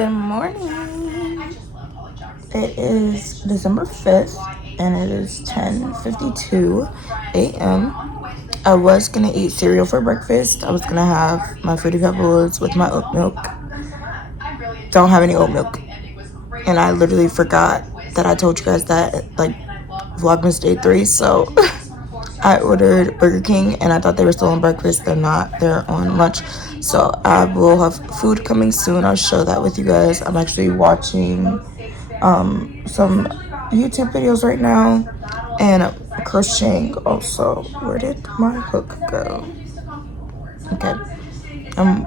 Good morning. It is December 5th and it is 10:52 a.m. I was gonna eat cereal for breakfast. I was gonna have my Fruity Pebbles with my oat milk. Don't have any oat milk. And I literally forgot that I told you guys that like Vlogmas day 3, so I ordered Burger King and I thought they were still on breakfast. They're not, they're on lunch. So I will have food coming soon. I'll share that with you guys. I'm actually watching some YouTube videos right now and crocheting also. Where did my hook go? Okay, I'm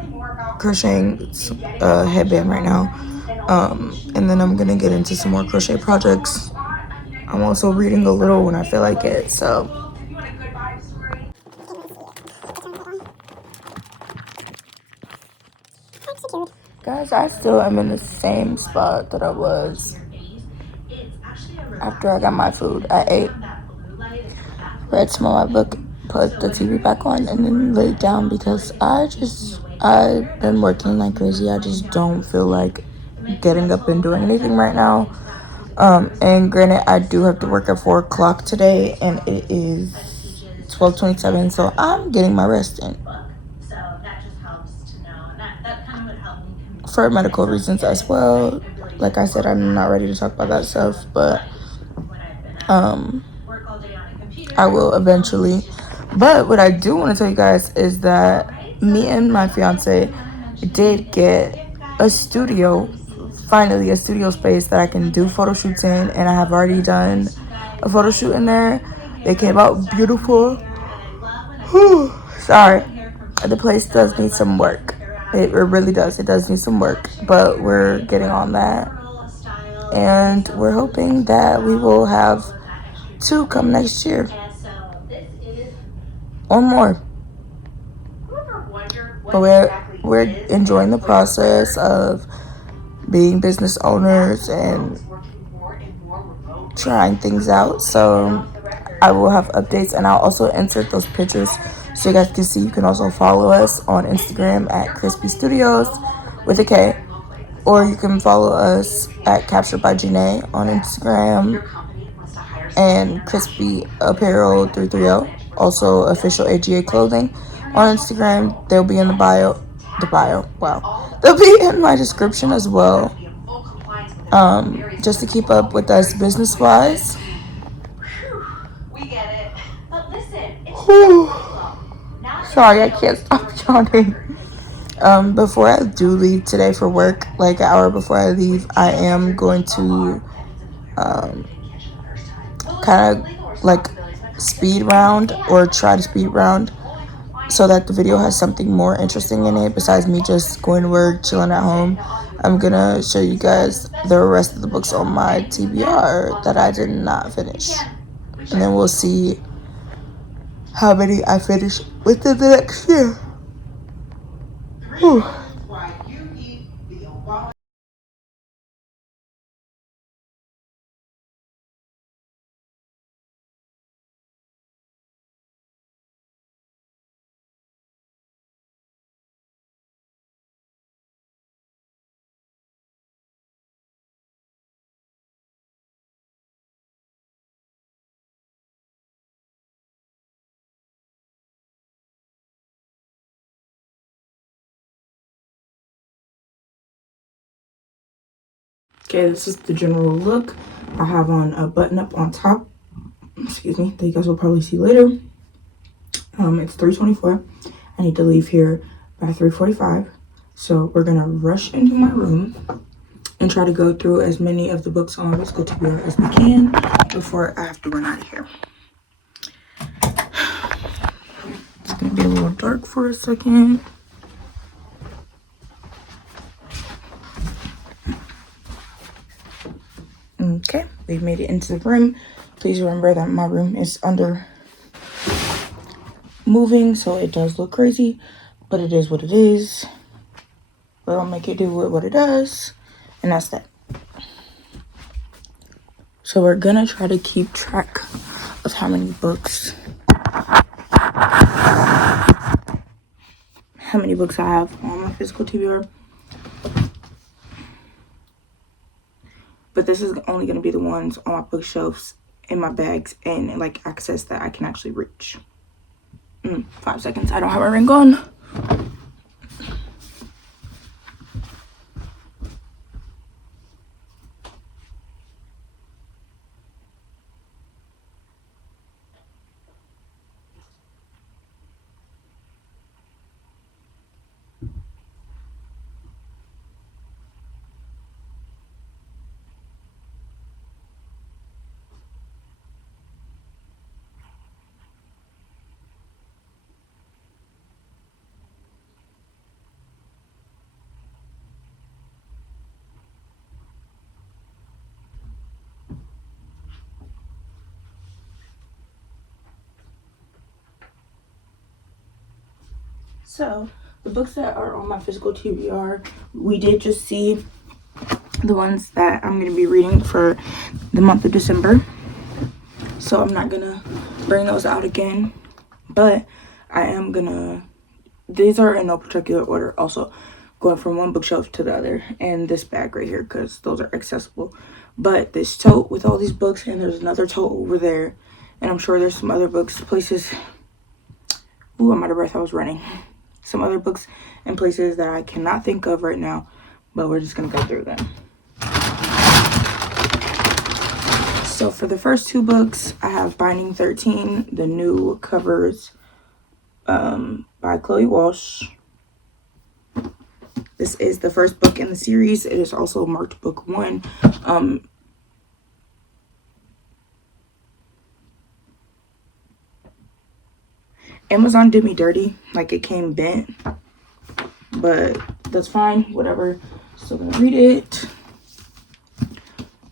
crocheting a headband right now, and then I'm gonna get into some more crochet projects. I'm also reading a little when I feel like it, so guys, I still am in the same spot that I was after I got my food. I ate, read some of my book, put the TV back on, and then laid down because I've been working like crazy. I just don't feel like getting up and doing anything right now. And granted, I do have to work at 4 o'clock today, and it is 12:27, so I'm getting my rest in. For medical reasons as well. Like I said, I'm not ready to talk about that stuff, but I will eventually. But what I do want to tell you guys is that me and my fiance did get a studio, finally a studio space that I can do photo shoots in, and I have already done a photo shoot in there. They came out beautiful. Whew. Sorry, the place does need some work. It really does. It does need some work, but we're getting on that, and we're hoping that we will have 2 come next year or more. But we're enjoying the process of being business owners and trying things out. So I will have updates, and I'll also insert those pictures so you guys can see. You can also follow us on Instagram at Crispy Studios with a K, or you can follow us at Capturedbyjenae on Instagram and Crispy Apparel 330, also official AGA clothing on Instagram. They'll be in the bio. Wow, they'll be in my description as well. Just to keep up with us business wise. Sorry, I can't stop yawning. Before I do leave today for work, like an hour before I leave, I am going to kind of like speed round or try to speed round so that the video has something more interesting in it besides me just going to work, chilling at home. I'm gonna show you guys the rest of the books on my TBR that I did not finish, and then we'll see how many I finish within the next year. Whew. Okay, this is the general look. I have on a button up on top. Excuse me, that you guys will probably see later. It's 3:24. I need to leave here by 3:45. So we're gonna rush into my room and try to go through as many of the books on Physical TBR as we can before I have to run out of here. It's gonna be a little dark for a second. Okay, we've made it into the room. Please remember that my room is under moving, so it does look crazy, but it is what it is. We'll make it do what it does, and that's that. So we're gonna try to keep track of how many books I have on my Physical TBR. but this is only going to be the ones on my bookshelves, in my bags, and like access that I can actually reach. 5 seconds. I don't have my ring on. So the books that are on my physical TBR, we did just see the ones that I'm going to be reading for the month of December. So I'm not going to bring those out again. But I am going to, these are in no particular order. Also going from one bookshelf to the other. And this bag right here, because those are accessible. But this tote with all these books, and there's another tote over there. And I'm sure there's some other books, places. Ooh, I'm out of breath. I was running. Some other books and places that I cannot think of right now, but we're just gonna go through them. So for the first 2 books, I have Binding 13, the new covers by Chloe Walsh. This is the first book in the series. It is also marked book 1. Amazon did me dirty, like it came bent, but that's fine, whatever. Still gonna read it.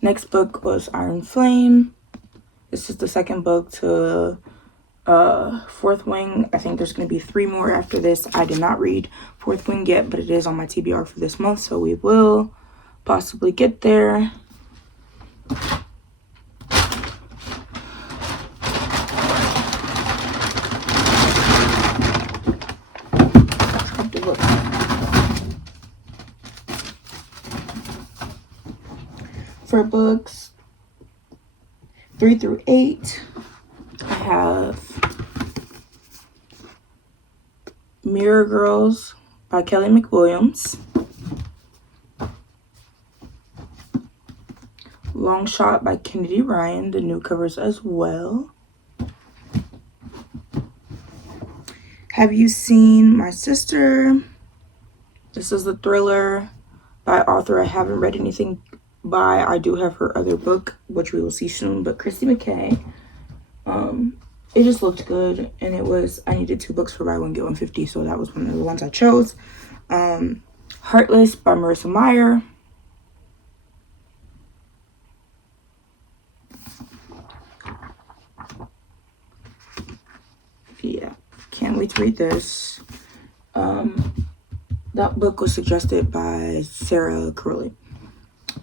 Next book was Iron Flame. This is the second book to Fourth Wing. I think there's gonna be 3 more after this. I did not read Fourth Wing yet, but it is on my TBR for this month, so we will possibly get there. For books 3 through 8, I have Mirror Girls by Kelly McWilliams, Long Shot by Kennedy Ryan, the new covers as well. Have You Seen My Sister? This is a thriller by author I haven't read anything by. I do have her other book, which we will see soon, but Christy McKay. It just looked good, and it was, I needed 2 books for buy one get one 50, so that was one of the ones I chose. Heartless by Marissa Meyer. Yeah, can't wait to read this. That book was suggested by Sarah Curley.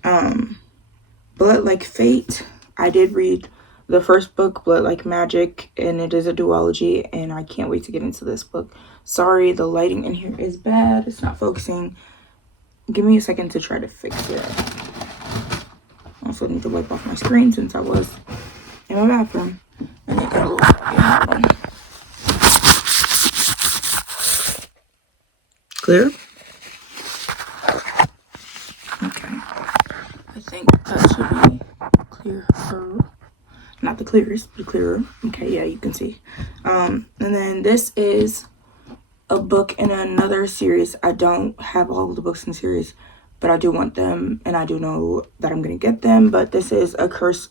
Blood Like Fate. I did read the first book, Blood Like Magic, and it is a duology, and I can't wait to get into this book. Sorry, the lighting in here is bad. It's not focusing. Give me a second to try to fix it. I also need to wipe off my screen since I was in my bathroom. And it got a little foggy. Clear? Okay. I think that should be clearer. Not the clearest, but clearer. Okay, yeah, you can see. And then this is a book in another series. I don't have all of the books in the series, but I do want them, and I do know that I'm going to get them. But this is A Curse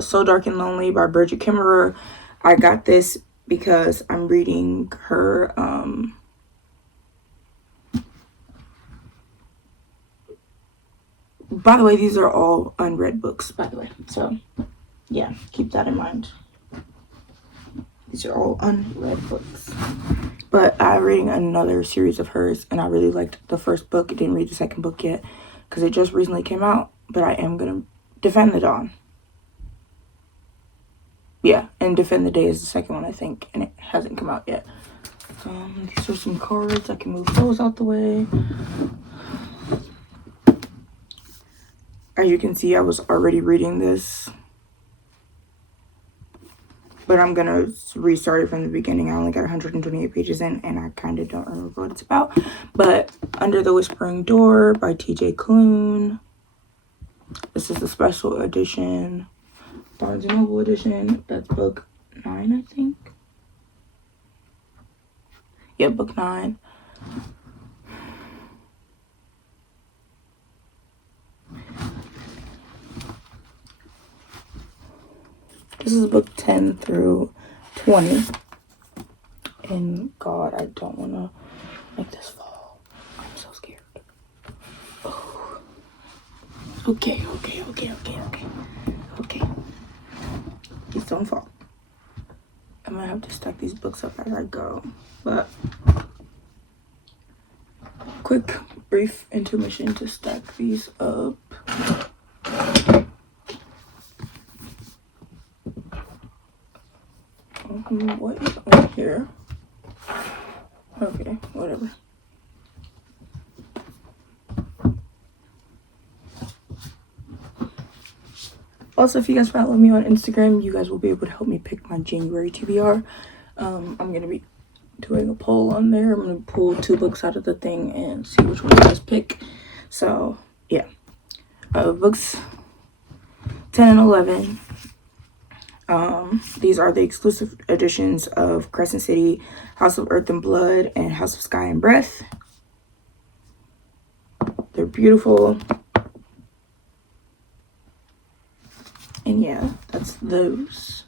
So Dark and Lonely by Bridget Kimmerer. I got this because I'm reading her by the way, these are all unread books, by the way, so yeah, keep that in mind. These are all unread books. But I'm reading another series of hers, and I really liked the first book. I didn't read the second book yet because it just recently came out, but I am going to Defend the Dawn. Yeah, and Defend the Day is the second one, I think, and it hasn't come out yet. These are some cards. I can move those out the way. As you can see, I was already reading this, but I'm gonna restart it from the beginning. I only got 128 pages in, and I kind of don't remember what it's about. But Under the Whispering Door by T.J. Klune. This is the special edition, Barnes & Noble edition. That's book 9, I think. Yeah, book 9. This is book 10 through 20. And God, I don't want to make this fall. I'm so scared. Oh. Okay. Please don't fall. I'm gonna have to stack these books up as I go. But quick, brief intermission to stack these up. What is on here? Okay, whatever. Also, if you guys follow me on Instagram, you guys will be able to help me pick my January TBR. I'm going to be doing a poll on there. I'm going to pull 2 books out of the thing and see which one you guys pick. So, yeah. Books 10 and 11. These are the exclusive editions of Crescent City, House of Earth and Blood, and House of Sky and Breath. They're beautiful. And yeah, that's those.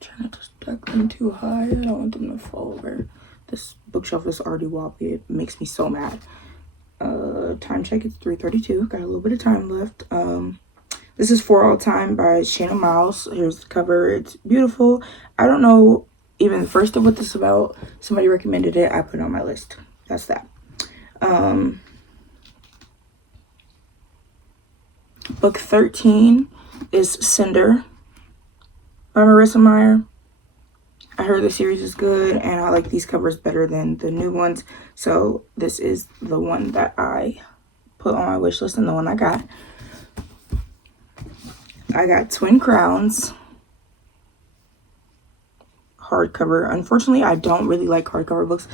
Try not to stack them too high. I don't want them to fall over. This bookshelf is already wobbly. It makes me so mad. Time check, it's 3:32. Got a little bit of time left. This is For All Time by Shannon Miles. Here's the cover. It's beautiful. I don't know even the first of what this is about. Somebody recommended it. I put it on my list. That's that. Book 13 is Cinder by Marissa Meyer. I heard the series is good, and I like these covers better than the new ones. So this is the one that I put on my wish list and the one I got. I got Twin Crowns hardcover. Unfortunately, I don't really like hardcover books.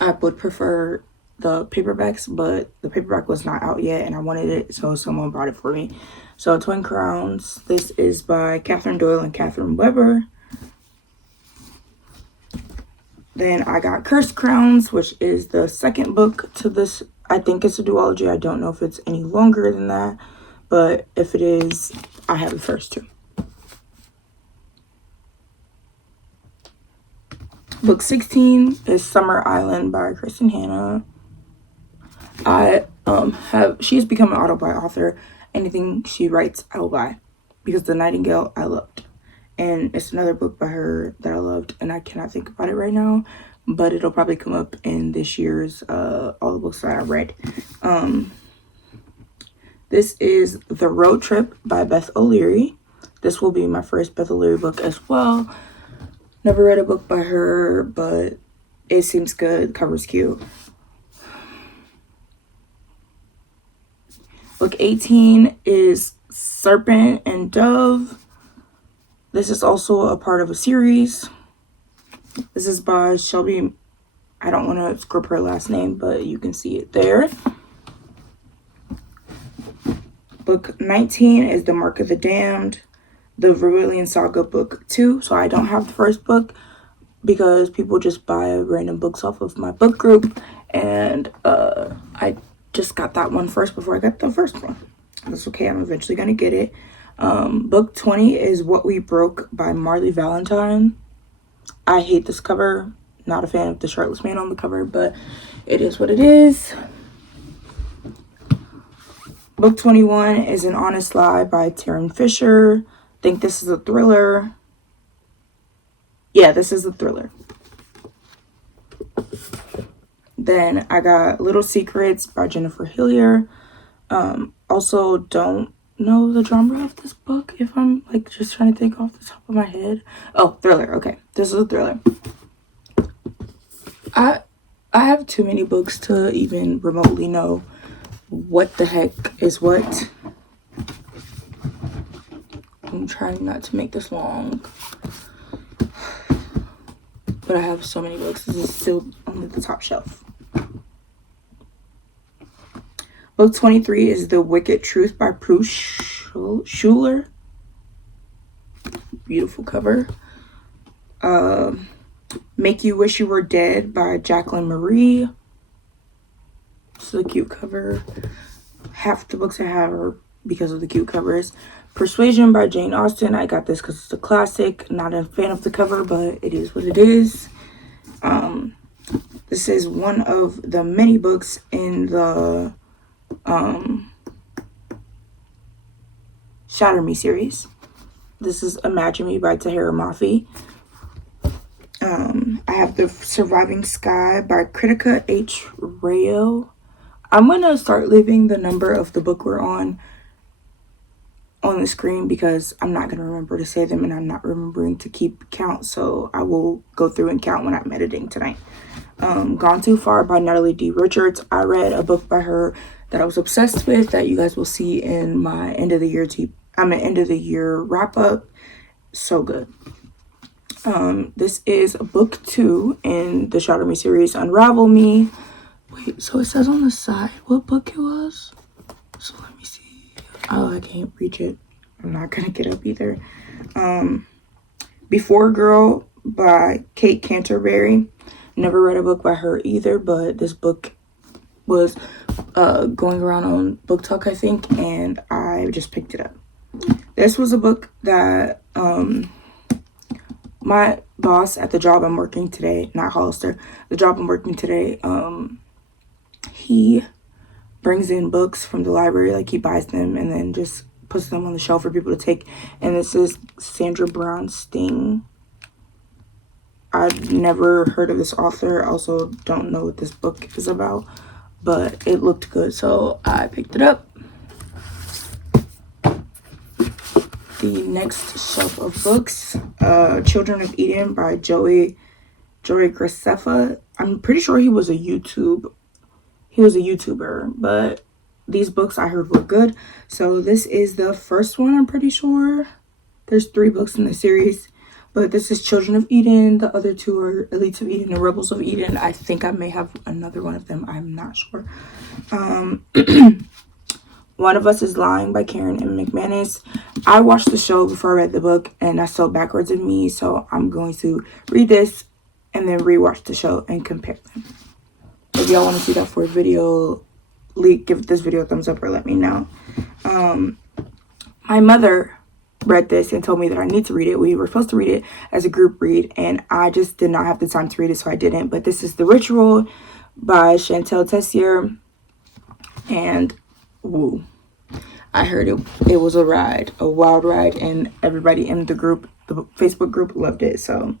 I would prefer the paperbacks, but the paperback was not out yet, and I wanted it, so someone bought it for me. So Twin Crowns. This is by Catherine Doyle and Catherine Weber. Then I got Cursed Crowns, which is the second book to this. I think it's a duology. I don't know if it's any longer than that, but if it is, I have the first 2. Book 16 is Summer Island by Kristen Hanna. She's become an auto-buy author. Anything she writes, I will buy, because The Nightingale I loved. And it's another book by her that I loved, and I cannot think about it right now, but it'll probably come up in this year's all the books that I read. This is The Road Trip by Beth O'Leary. This will be my first Beth O'Leary book as well. Never read a book by her, but it seems good. The cover's cute. Book 18 is Serpent and Dove. This is also a part of a series. This is by Shelby. I don't want to screw up her last name, but you can see it there. Book 19 is The Mark of the Damned, the Vermilion Saga book 2. So I don't have the first book because people just buy random books off of my book group. And I just got that one first before I got the first one. That's okay. I'm eventually going to get it. Book 20 is What We Broke by Marley Valentine. I hate this cover. Not a fan of the shirtless man on the cover, but it is what it is. Book 21 is An Honest Lie by Taryn Fisher. I think this is a thriller. Yeah, this is a thriller. Then I got Little Secrets by Jennifer Hillier. Also don't know the genre of this book if I'm like just trying to think off the top of my head. Oh, thriller. Okay, this is a thriller. I have too many books to even remotely know what the heck is what. I'm trying not to make this long, but I have so many books. This is still on the top shelf. Book 23 is The Wicked Truth by Bruce Schuller. Beautiful cover. Make You Wish You Were Dead by Jacqueline Marie. This is a cute cover. Half the books I have are because of the cute covers. Persuasion by Jane Austen. I got this because it's a classic. Not a fan of the cover, but it is what it is. This is one of the many books in the Shatter Me series. This is Imagine Me by Tahira Mafi. I have The Surviving Sky by Critica H. Rayo. I'm going to start leaving the number of the book we're on the screen because I'm not going to remember to say them and I'm not remembering to keep count. So I will go through and count when I'm editing tonight. Gone Too Far by Natalie D. Richards. I read a book by her that I was obsessed with that you guys will see in my end of the year wrap up. So good. This is book 2 in the Shatter Me series, Unravel Me. Wait, so it says on the side what book it was? So let me see. Oh, I can't reach it. I'm not gonna get up either. Before Girl by Kate Canterbury. Never read a book by her either, but this book was going around on Book Talk, I think, and I just picked it up. This was a book that my boss at the job I'm working today, not Hollister, the job I'm working today, he brings in books from the library, like he buys them and then just puts them on the shelf for people to take. And this is Sandra Brownstein. I've never heard of this author. I also don't know what this book is about, but it looked good, so I picked it up. The next shelf of books, Children of Eden by Joey Graceffa. I'm pretty sure he was a YouTuber, but these books I heard were good. So this is the first one, I'm pretty sure. There's 3 books in the series, but this is Children of Eden. The other 2 are Elites of Eden and Rebels of Eden. I think I may have another one of them. I'm not sure. One of Us is Lying by Karen M. McManus. I watched the show before I read the book, and that's so backwards in me, so I'm going to read this and then rewatch the show and compare them. If y'all want to see that for a video, give this video a thumbs up or let me know. My mother read this and told me that I need to read it. We were supposed to read it as a group read, and I just did not have the time to read it, so I didn't. But this is The Ritual by Chantel Tessier, and woo, I heard it was a wild ride, and everybody in the group, the Facebook group, loved it, so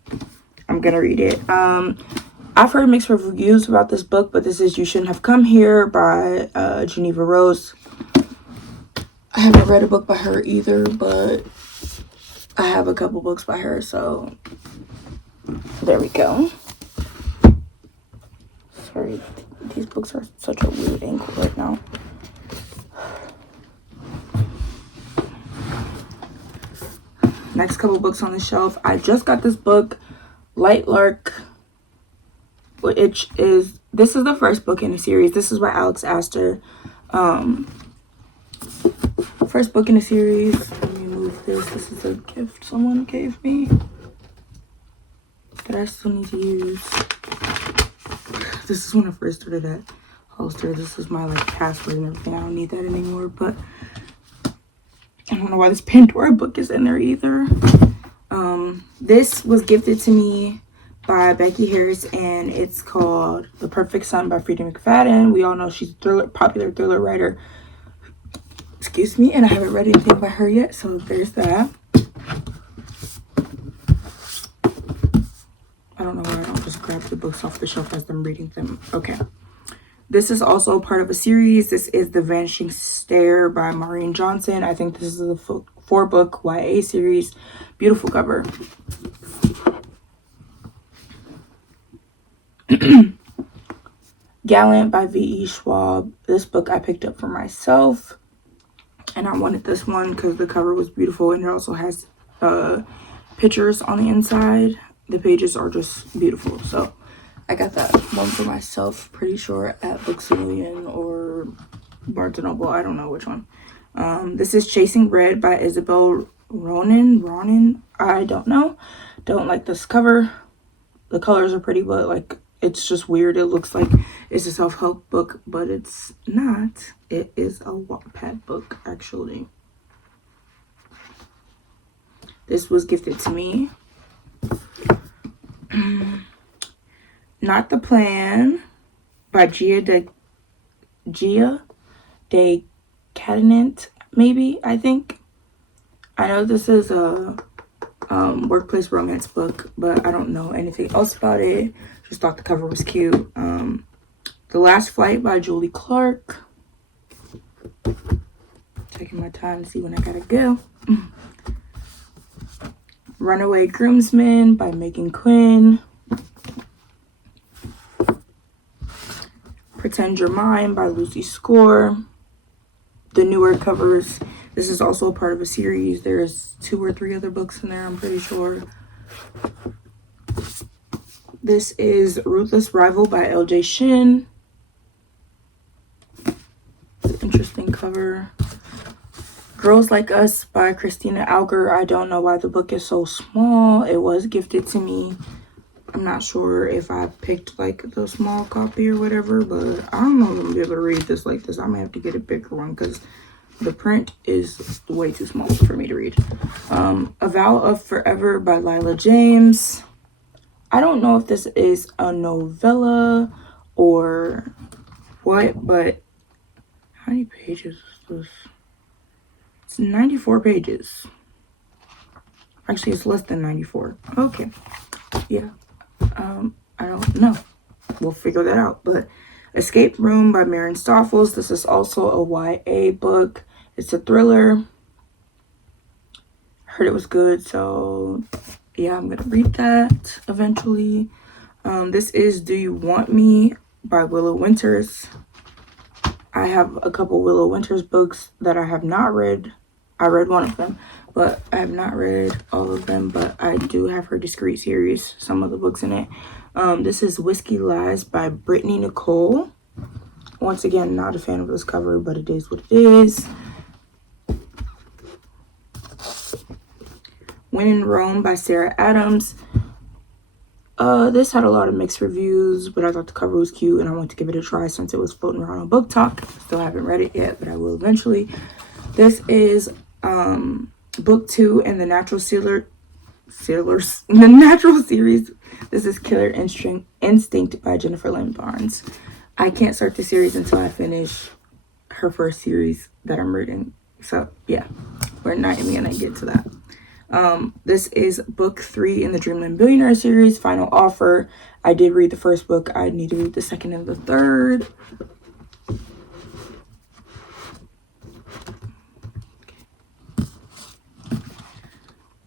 I'm gonna read it. I've heard mixed reviews about this book, but this is You Shouldn't Have Come Here by Geneva Rose. I haven't read a book by her either, but I have a couple books by her, so there we go. Sorry, these books are such a weird angle right now. Next couple books on the shelf. I just got this book, Light Lark, which is, this is the first book in the series. This is by Alex Astor. First book in the series. Let me move this. This is a gift someone gave me that I still need to use. This is when I first started at Hollister. This is my password and everything. I don't need that anymore, but I don't know why this Pandora book is in there either. This was gifted to me by Becky Harris, and it's called The Perfect Son by Frida McFadden. We all know she's a popular thriller writer. Excuse me, and I haven't read anything by her yet, so there's that. I don't know why I don't just grab the books off the shelf as I'm reading them. Okay. This is also part of a series. This is The Vanishing Stair by Maureen Johnson. I think this is a 4-book YA series. Beautiful cover. Gallant by V.E. Schwab. This book I picked up for myself, and I wanted this one because the cover was beautiful, and it also has pictures on the inside. The pages are just beautiful, so I got that one for myself, pretty sure at Bookzillion or Barnes & Noble. I don't know which one. This is Chasing Red by Isabel Ronan. I don't know. Don't like this cover. The colors are pretty, but like it's just weird. It looks like it's a self-help book, but it's not. It is a Wattpad book, actually. This was gifted to me. Not the Plan by Gia de Cadenant, maybe, I think. I know this is a workplace romance book, but I don't know anything else about it. Just thought the cover was cute. The Last Flight by Julie Clark. Taking my time to see when I gotta go. Runaway Groomsmen by Megan Quinn. Pretend You're Mine by Lucy Score. The newer covers. This is also a part of a series. There's 2 or 3 other books in there, I'm pretty sure. This is Ruthless Rival by LJ Shin. Interesting cover. Girls Like Us by Christina Alger. I don't know why the book is so small. It was gifted to me. I'm not sure if I picked like the small copy or whatever, but I don't know if I'm gonna be able to read this like this. I might have to get a bigger one because the print is way too small for me to read. A Vow of Forever by Lila James. I don't know if this is a novella or what, but how many pages is this? It's 94 pages. Actually, it's less than 94. Okay. Yeah. I don't know. We'll figure that out. But Escape Room by Maren Stoffels. This is also a YA book. It's a thriller. Heard it was good, so yeah, I'm gonna read that eventually. This is Do You Want Me by Willow Winters. I have a couple Willow Winters books that I have not read. I read one of them, but I have not read all of them, but I do have her Discreet series, some of the books in it. This is Whiskey Lies by Brittany Nicole. Once again, not a fan of this cover, but it is what it is. When in Rome by Sarah Adams. This had a lot of mixed reviews, but I thought the cover was cute and I wanted to give it a try since it was floating around on Book Talk. Still haven't read it yet, but I will eventually. This is book 2 in the Natural series. This is Killer Instinct by Jennifer Lynn Barnes. I can't start the series until I finish her first series that I'm reading. So yeah, we're not even gonna get to that. This is book 3 in the Dreamland Billionaire series, Final Offer. I did read the first book. I need to read the second and the third.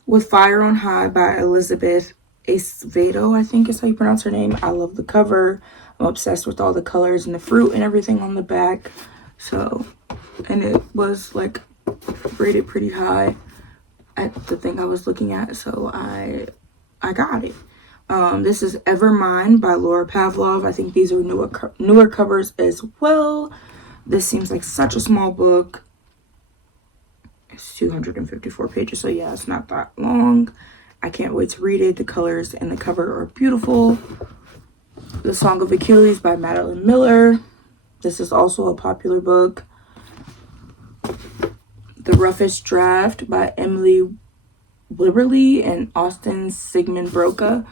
With Fire on High by Elizabeth Acevedo, I think is how you pronounce her name. I love the cover. I'm obsessed with all the colors and the fruit and everything on the back. So, and it was like rated pretty high at the thing I was looking at, so I got it. This is Ever Mine by Laura Pavlov. I think these are newer covers as well. This seems like such a small book. It's 254 pages, so yeah, it's not that long. I can't wait to read it. The colors and the cover are beautiful. The Song of Achilles by Madeline Miller. This is also a popular book. The Roughest Draft by Emily Liberly and Austin Sigmund Broca.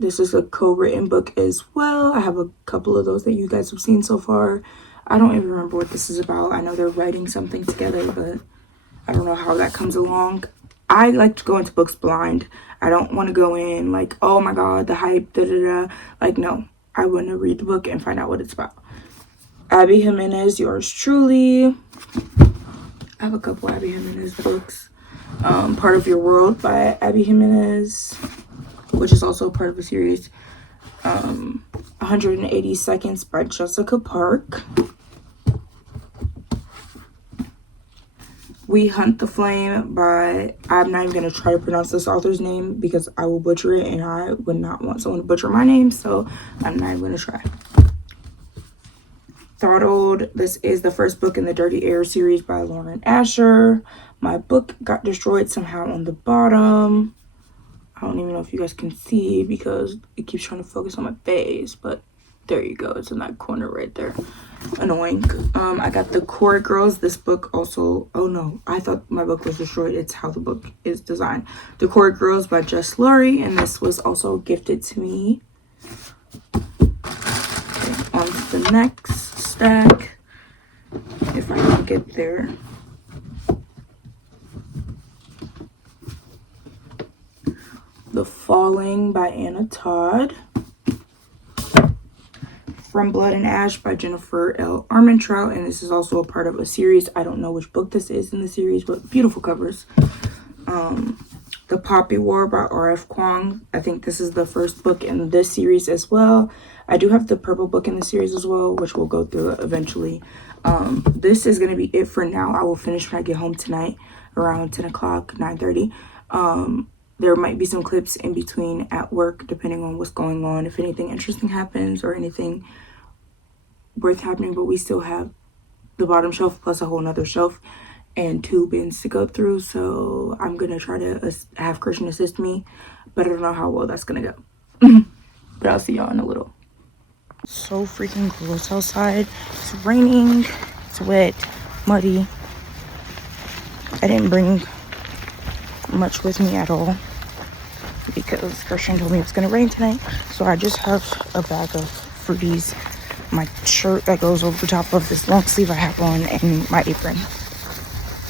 This is a co-written book as well. I have a couple of those that you guys have seen so far. I don't even remember what this is about. I know they're writing something together, but I don't know how that comes along. I like to go into books blind. I don't want to go in like, oh my god, the hype, da-da-da. Like, no. I want to read the book and find out what it's about. Abby Jimenez, Yours Truly. I have a couple Abby Jimenez books. Part of Your World by Abby Jimenez, which is also part of a series. 180 Seconds by Jessica Park. We Hunt the Flame by, I'm not even going to try to pronounce this author's name because I will butcher it and I would not want someone to butcher my name, so I'm not even going to try. Throttled, this is the first book in the Dirty Air series by Lauren Asher. My book got destroyed somehow on the bottom. I don't even know if you guys can see because it keeps trying to focus on my face, but there you go. It's in that corner right there. Annoying. I got The Core Girls. This book also, oh no, I thought my book was destroyed. It's how the book is designed. The Core Girls by Jess Lurie, and this was also gifted to me. Okay, on to the next stack, if I can get there. The Falling by Anna Todd. From Blood and Ash by Jennifer L. Armentrout, and this is also a part of a series. I don't know which book this is in the series, but beautiful covers. The Poppy War by R.F. Kuang. I think this is the first book in this series as well. I do have the purple book in the series as well, which we'll go through eventually. This is going to be it for now. I will finish when I get home tonight around 10 o'clock, 9:30. There might be some clips in between at work, depending on what's going on, if anything interesting happens or anything worth happening, but we still have the bottom shelf plus a whole nother shelf and 2 bins to go through, so I'm gonna try to have Christian assist me, but I don't know how well that's gonna go. But I'll see y'all in a little. So freaking gross outside. It's raining, it's wet, muddy. I didn't bring much with me at all because Christian told me it was gonna rain tonight, so I just have a bag of fruities, my shirt that goes over the top of this long sleeve I have on, and my apron.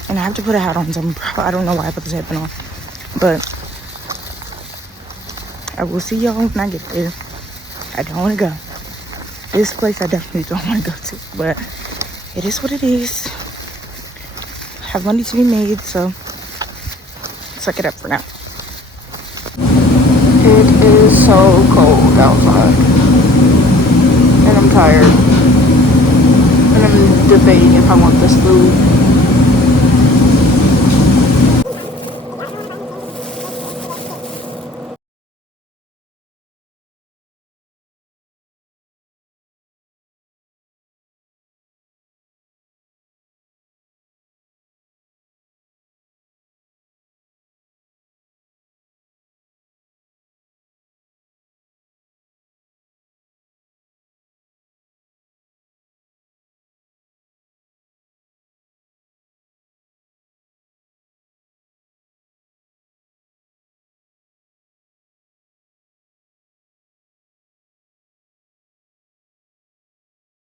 And I have to put a hat on, so I don't know why I put this headband on, but I will see y'all when I get there. I don't want to go. This place I definitely don't want to go to, but it is what it is. I have money to be made, so suck it up for now. It is so cold outside, and I'm tired, and I'm debating if I want this food.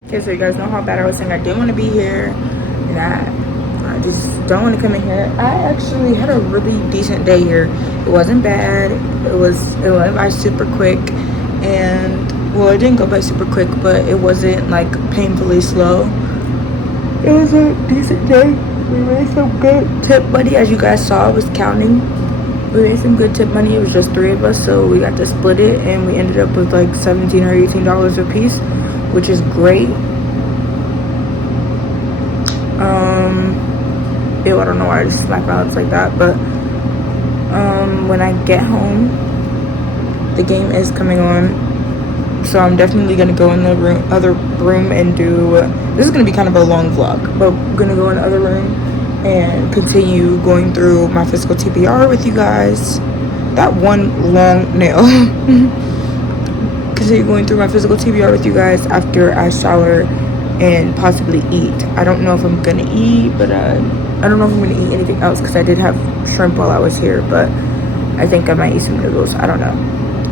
Okay, so you guys know how bad I was saying I didn't want to be here, and I just don't want to come in here. I actually had a really decent day here. It wasn't bad. It went by super quick, and well, it didn't go by super quick, but it wasn't like painfully slow. It was a decent day. We made some good tip money, as you guys saw. I was counting. We made some good tip money. It was just 3 of us, so we got to split it, and we ended up with like $17 or $18 a piece, which is great. I don't know why I just slap out like that, but when I get home, the game is coming on, so I'm definitely gonna go in the other room and do. This is gonna be kind of a long vlog, but I'm gonna go in the other room and continue going through my physical TBR with you guys. That one long nail. Continue going through my physical TBR with you guys after I shower and possibly eat. I don't know if I'm gonna eat, but I don't know if I'm gonna eat anything else because I did have shrimp while I was here, but I think I might eat some noodles. I don't know.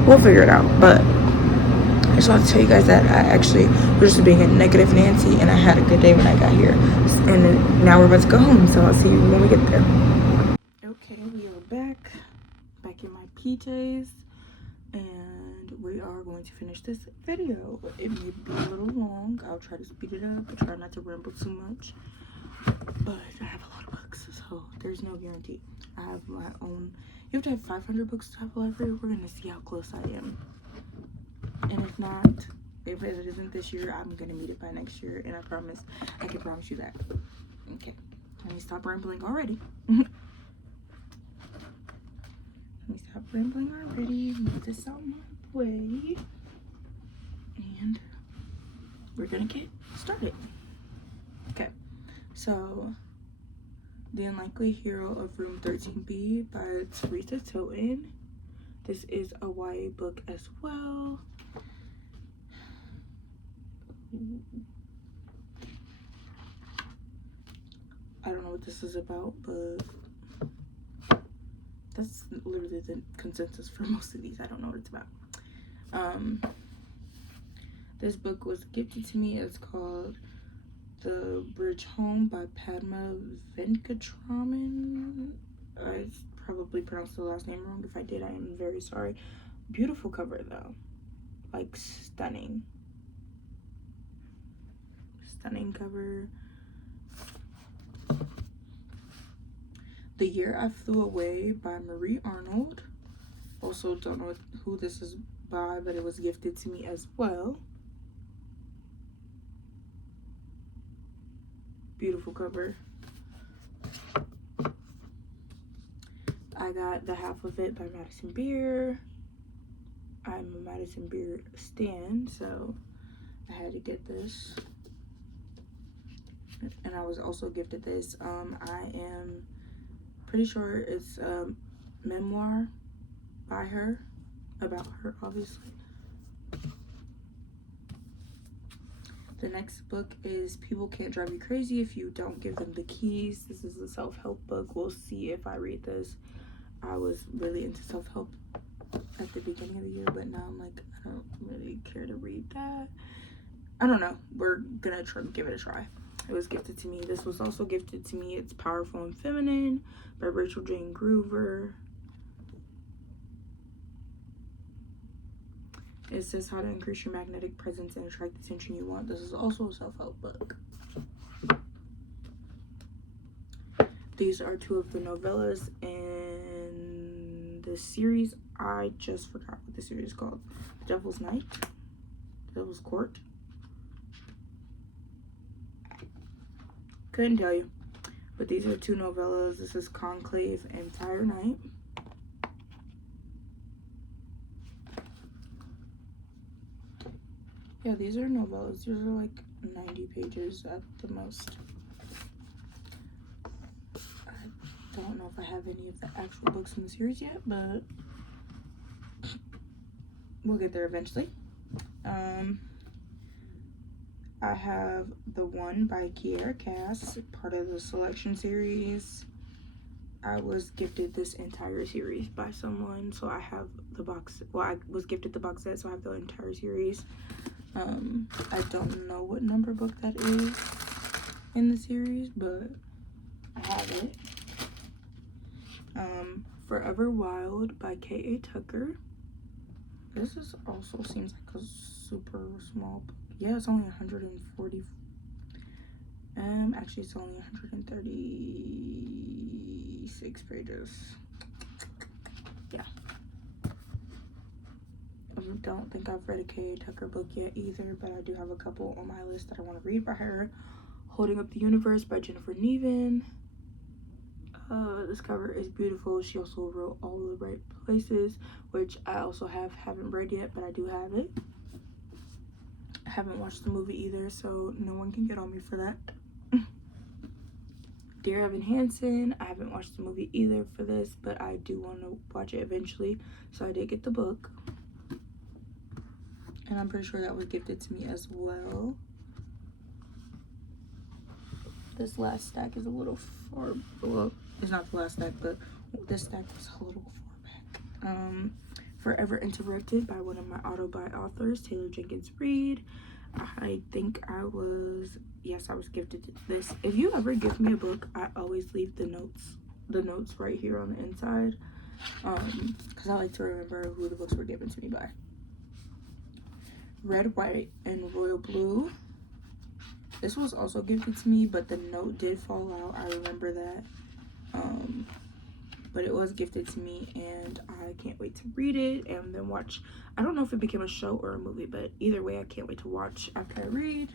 We'll figure it out. But I just want to tell you guys that I actually was just being a negative Nancy, and I had a good day when I got here. And now we're about to go home, so I'll see you when we get there. Okay, we are back in my PJs, and we are going to finish this video. It may be a little long. I'll try to speed it up. I try not to ramble too much, but I have a lot of books, so there's no guarantee. I have my own. You have to have 500 books to have a library. We're gonna see how close I am. And if it isn't this year, I'm gonna meet it by next year, and I can promise you that. Okay, let me stop rambling already. Move this out my way, and we're gonna get started. Okay, so The Unlikely Hero of Room 13B by Teresa Tilton. This is a YA book as well. I don't know what this is about, but that's literally the consensus for most of these. I don't know what it's about. This book was gifted to me. It's called The Bridge Home by Padma Venkatraman. I probably pronounced the last name wrong. If I did, I am very sorry. Beautiful cover though, like stunning cover. The Year I Flew Away by Marie Arnold. Also don't know who this is by, but it was gifted to me as well. Beautiful cover. I got The Half of It by Madison Beer. I'm a Madison Beer stan, so I had to get this. And I was also gifted this. I am pretty sure it's a memoir by her, about her, obviously. The next book is People Can't Drive You Crazy If You Don't Give Them the Keys. This is a self-help book. We'll see if I read this. I was really into self-help at the beginning of the year, but now I'm like, I don't really care to read that. I don't know. We're gonna give it a try. It was gifted to me. This was also gifted to me. It's Powerful and Feminine by Rachel Jane Groover. It says how to increase your magnetic presence and attract the attention you want. This is also a self-help book. These are two of the novellas in the series. I just forgot what the series is called. The Devil's Night. Devil's Court. Couldn't tell you. But these are two novellas. This is Conclave and Fire Night. Yeah, these are novellas. These are like 90 pages at the most. I don't know if I have any of the actual books in the series yet, but we'll get there eventually. I have The One by Kiera Cass, part of the Selection series. I was gifted this entire series by someone, so I have the box. Well, I was gifted the box set, so I have the entire series. I don't know what number book that is in the series, but I have it. Forever Wild by K.A. Tucker. This is also seems like a super small book. Yeah, it's only 140. Actually, it's only 136 pages. Yeah. I don't think I've read a K.A. Tucker book yet either, but I do have a couple on my list that I want to read by her. Holding Up the Universe by Jennifer Neven. This cover is beautiful. She also wrote All the Right Places, which I also haven't read yet, but I do have it. I haven't watched the movie either, so no one can get on me for that. Dear Evan Hansen, I haven't watched the movie either for this, but I do want to watch it eventually, so I did get the book. And I'm pretty sure that was gifted to me as well. This last stack is a little far, well, it's not the last stack, but this stack was a little far back. Forever Interrupted by one of my auto-buy authors, Taylor Jenkins Reid. I think I was gifted this. If you ever give me a book, I always leave the notes right here on the inside, because I like to remember who the books were given to me by. Red, White, and Royal Blue. This was also gifted to me, but the note did fall out. I remember that. but it was gifted to me, and I can't wait to read it and then watch. I don't know if it became a show or a movie, but either way, I can't wait to watch after I read.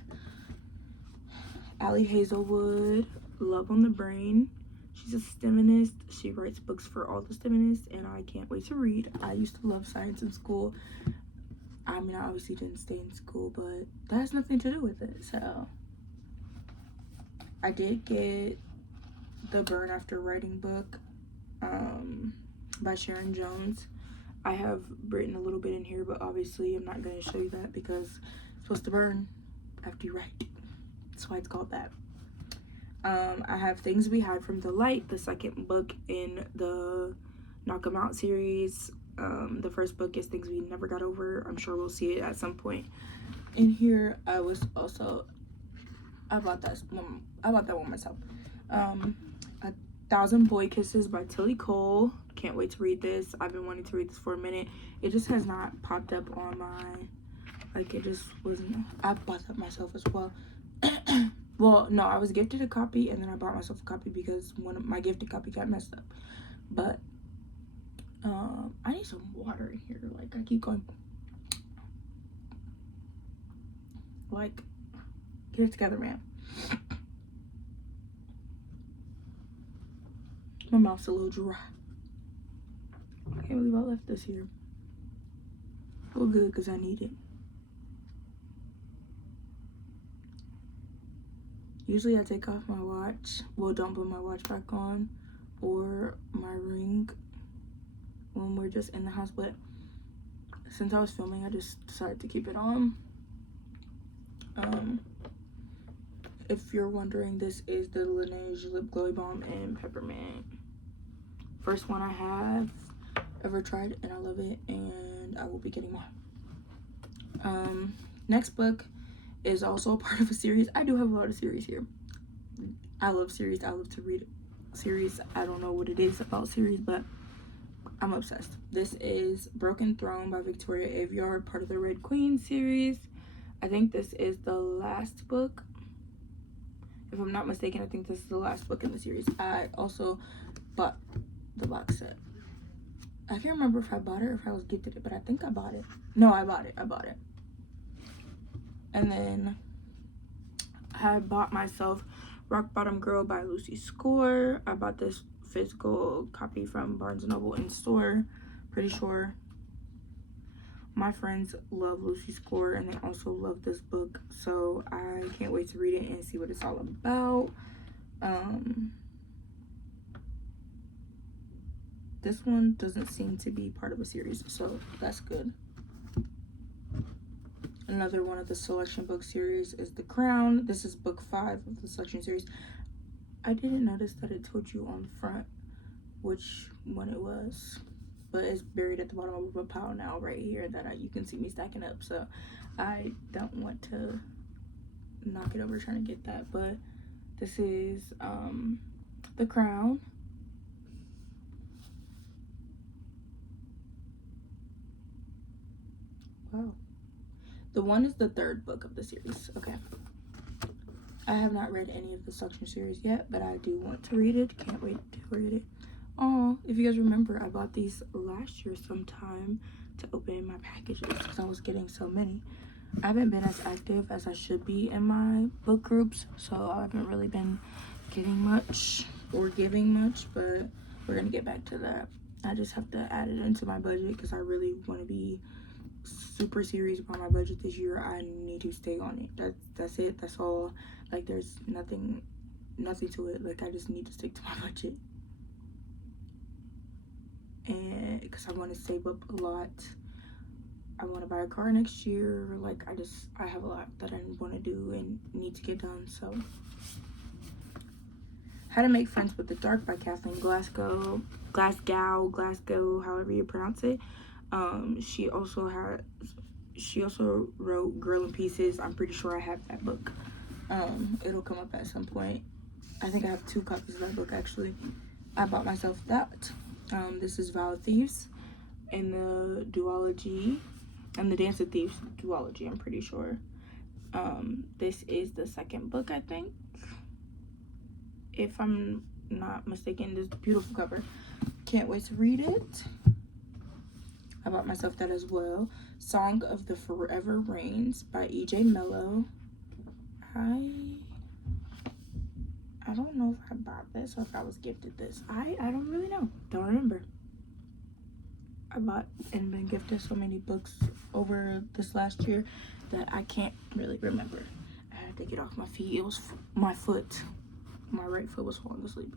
Allie Hazelwood, Love on the Brain. She's a STEMinist. She writes books for all the STEMinists, and I can't wait to read. I used to love science in school. I mean, I obviously didn't stay in school, but that has nothing to do with it. So I did get the Burn After Writing book by Sharon Jones. I have written a little bit in here, but obviously I'm not going to show you that because it's supposed to burn after you write. That's why it's called that. I have Things We Hide from the Light, the second book in the Knock 'Em Out series. The first book is Things We Never Got Over. I'm sure we'll see it at some point. In here, I bought that one myself. 1,000 Boy Kisses by Tilly Cole. Can't wait to read this. I've been wanting to read this for a minute. It just has not popped up on my, like, it just wasn't. I bought that myself as well. Well, no, I was gifted a copy, and then I bought myself a copy because one of my gifted copy got messed up. But I need some water in here. Like, I keep going. Like, get it together, man. My mouth's a little dry. I can't believe I left this here. Well, good, because I need it. Usually I take off my watch. Well, don't put my watch back on, or my ring when we're just in the house. But since I was filming, I just decided to keep it on. If you're wondering, this is the Laneige Lip Glowy Balm in Peppermint. First one I have ever tried, and I love it, and I will be getting more. Next book is also a part of a series. I do have a lot of series here. I love series. I love to read series. I don't know what it is about series, but I'm obsessed. This is Broken Throne by Victoria Aveyard, part of the Red Queen series. I think this is the last book. If I'm not mistaken, I think this is the last book in the series. I also bought the box set. I can't remember if I bought it or if I was gifted it, but I think I bought it. No, I bought it. And then I bought myself Rock Bottom Girl by Lucy Score. I bought this physical copy from Barnes & Noble in store. Pretty sure my friends love Lucy Score, and they also love this book, so I can't wait to read it and see what it's all about. This one doesn't seem to be part of a series, so that's good. Another one of the selection book series is The Crown. This is book 5 of the selection series. I didn't notice that it told you on the front which one it was, but it's buried at the bottom of a pile now right here that you can see me stacking up, so I don't want to knock it over trying to get that. But this is The Crown. Wow. The one is the 3rd book of the series. Okay. I have not read any of the selection series yet, but I do want to read it. Can't wait to read it. Oh, if you guys remember, I bought these last year sometime to open my packages because I was getting so many. I haven't been as active as I should be in my book groups, so I haven't really been getting much or giving much, but we're going to get back to that. I just have to add it into my budget because I really want to be super serious about my budget this year. I need to stay on it. That's it. That's all. Like, there's nothing to it. Like, I just need to stick to my budget. And because I want to save up a lot. I want to buy a car next year. Like, I have a lot that I want to do and need to get done. So, How to Make Friends with the Dark by Kathleen Glasgow, however you pronounce it. She also wrote Girl in Pieces. I'm pretty sure I have that book. It'll come up at some point. I think I have 2 copies of that book, actually. I bought myself that. This is Vow of Thieves in the duology, and the Dance of Thieves duology, I'm pretty sure. This is the 2nd book, I think, if I'm not mistaken. This beautiful cover. can't wait to read it. I bought myself that as well. Song of the Forever Rains by E.J. Mello. I don't know if I bought this or if I was gifted this. I don't really know. Don't remember. I bought and been gifted so many books over this last year that I can't really remember. I had to get off my feet. It was my foot. My right foot was falling asleep.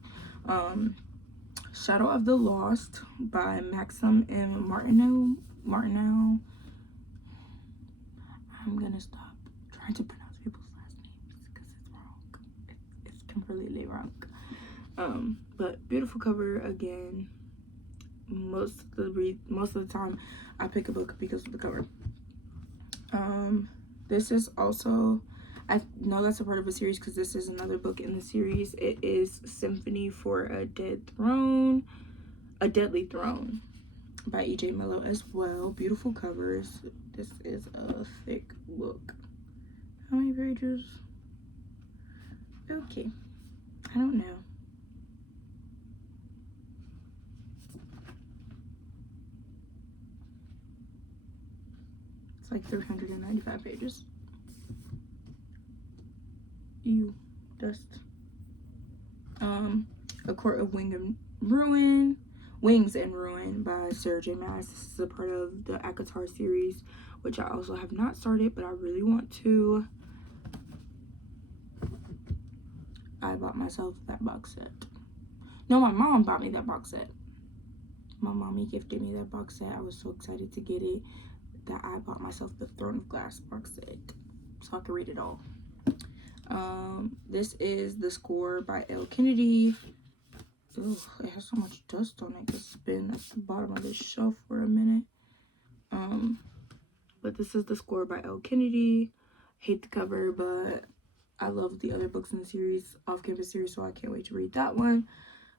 Shadow of the Lost by Maxim and Martineau. I'm gonna stop trying to pronounce people's last names because it's wrong. It's completely wrong. But beautiful cover again. Most of the time I pick a book because of the cover. This is also, I know that's a part of a series because this is another book in the series. It is Symphony for a Deadly Throne by E.J. Mello as well. Beautiful covers. This is a thick book. How many pages? Okay, I don't know. It's like 395 pages. Ew, dust. A Court of Wings and Ruin by Sarah J. Maas. This is a part of the ACOTAR series, which I also have not started, but I really want to. I bought myself that box set. No, my mom bought me that box set. My mommy gifted me that box set. I was so excited to get it that I bought myself the Throne of Glass box set so I could read it all. This is The Score by L. Kennedy. Ugh, it has so much dust on it. It's been at the bottom of this shelf for a minute. But this is The Score by L. Kennedy. Hate the cover, but I love the other books in the series, off-campus series, so I can't wait to read that one.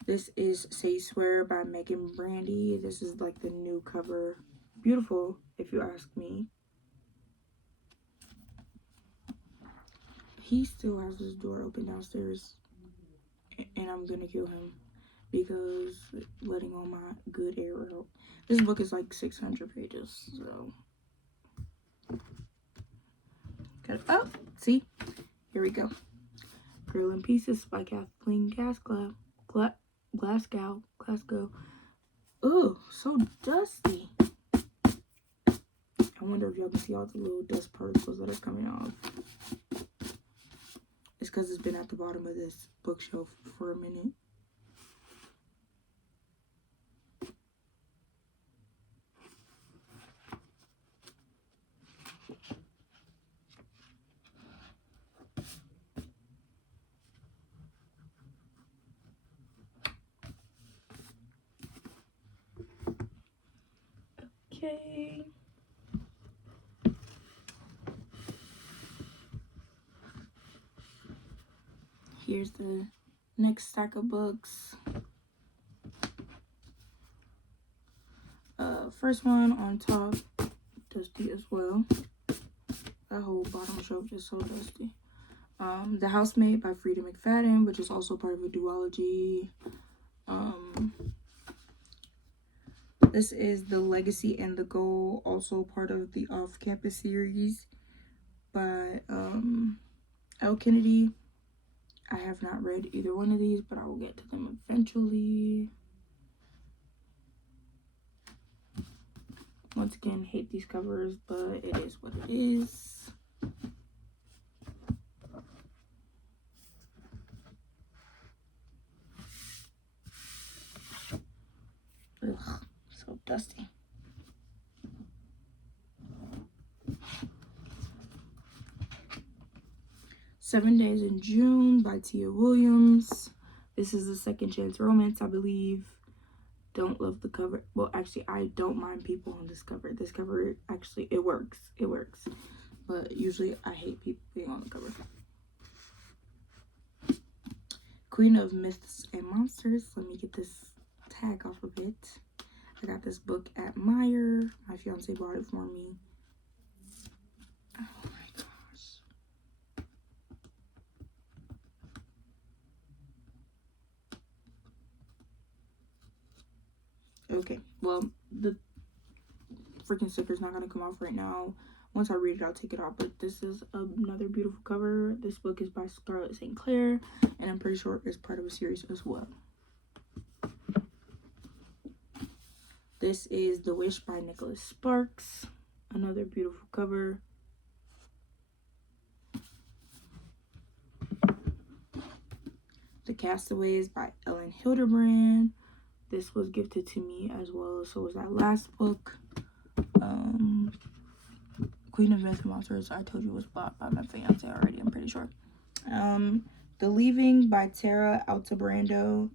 This is Say Swear by Megan Brandi. This is like the new cover. Beautiful, if you ask me. He still has his door open downstairs, and I'm gonna kill him because letting all my good air out. This book is like 600 pages, so. Oh, see? Here we go. Girl in Pieces by Kathleen Glasgow. Oh, so dusty. I wonder if y'all can see all the little dust particles that are coming off. It's because it's been at the bottom of this bookshelf for a minute. Okay. Here's the next stack of books. First one on top, dusty as well. That whole bottom shelf is so dusty. The Housemaid by Frida McFadden, which is also part of a duology. This is The Legacy and the Goal, also part of the off-campus series by L. Kennedy. I have not read either one of these, but I will get to them eventually. Once again, hate these covers, but it is what it is. Ugh, so dusty. Seven Days in June by Tia Williams. This is a second chance romance, I believe. Don't love the cover. Well, actually, I don't mind people on this cover. This cover, actually, it works. It works. But usually, I hate people being on the cover. Queen of Myths and Monsters. Let me get this tag off of it. I got this book at Meijer. My fiance bought it for me. Oh my gosh. Okay, well, the freaking sticker's not gonna come off right now. Once I read it, I'll take it off. But this is another beautiful cover. This book is by Scarlett St. Clair, and I'm pretty sure it's part of a series as well. This is The Wish by Nicholas Sparks. Another beautiful cover. The Castaways by Ellen Hildebrand. This was gifted to me as well. So was that last book. Queen of Myth and Monsters, I told you was bought by my fiance already, I'm pretty sure. The Leaving by Tara Altebrando.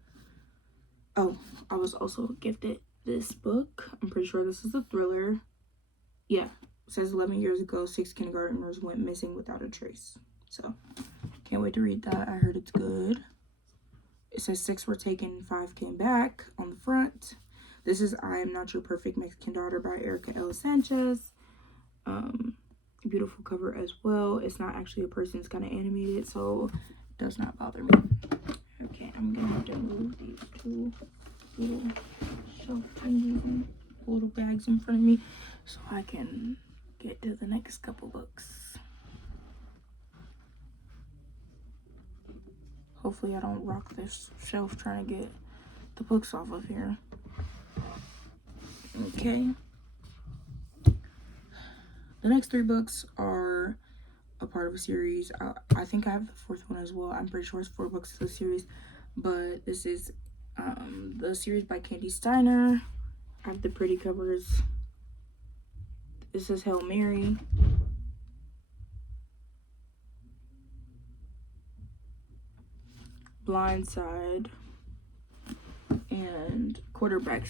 Oh, I was also gifted this book. I'm pretty sure this is a thriller. Yeah, it says 11 years ago, 6 kindergartners went missing without a trace. So, can't wait to read that. I heard it's good. It says 6 were taken, 5 came back on the front. This is I Am Not Your Perfect Mexican Daughter by Erica L. Sanchez. Beautiful cover as well. It's not actually a person, it's kind of animated, so it does not bother me. Okay, I'm gonna have to move these two little shelf thingies and little bags in front of me so I can get to the next couple books. Hopefully I don't rock this shelf trying to get the books off of here. Okay. The next 3 books are a part of a series. I think I have the 4th one as well. I'm pretty sure it's 4 books of the series. But this is the series by Candy Steiner. I have the pretty covers. This is Hail Mary. Blindside. And Quarterback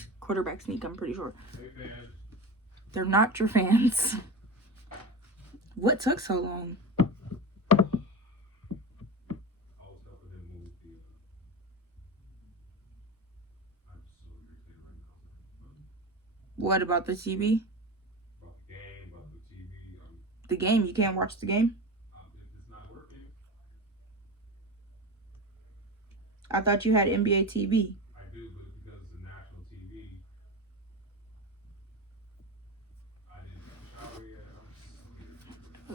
Sneak, I'm pretty sure. Hey, fans. They're not your fans. What took so long? What about the TV? About the game, about the TV. The game? You can't watch the game? It's not working. I thought you had NBA TV. I do, but because it's a national TV, I didn't shower yet.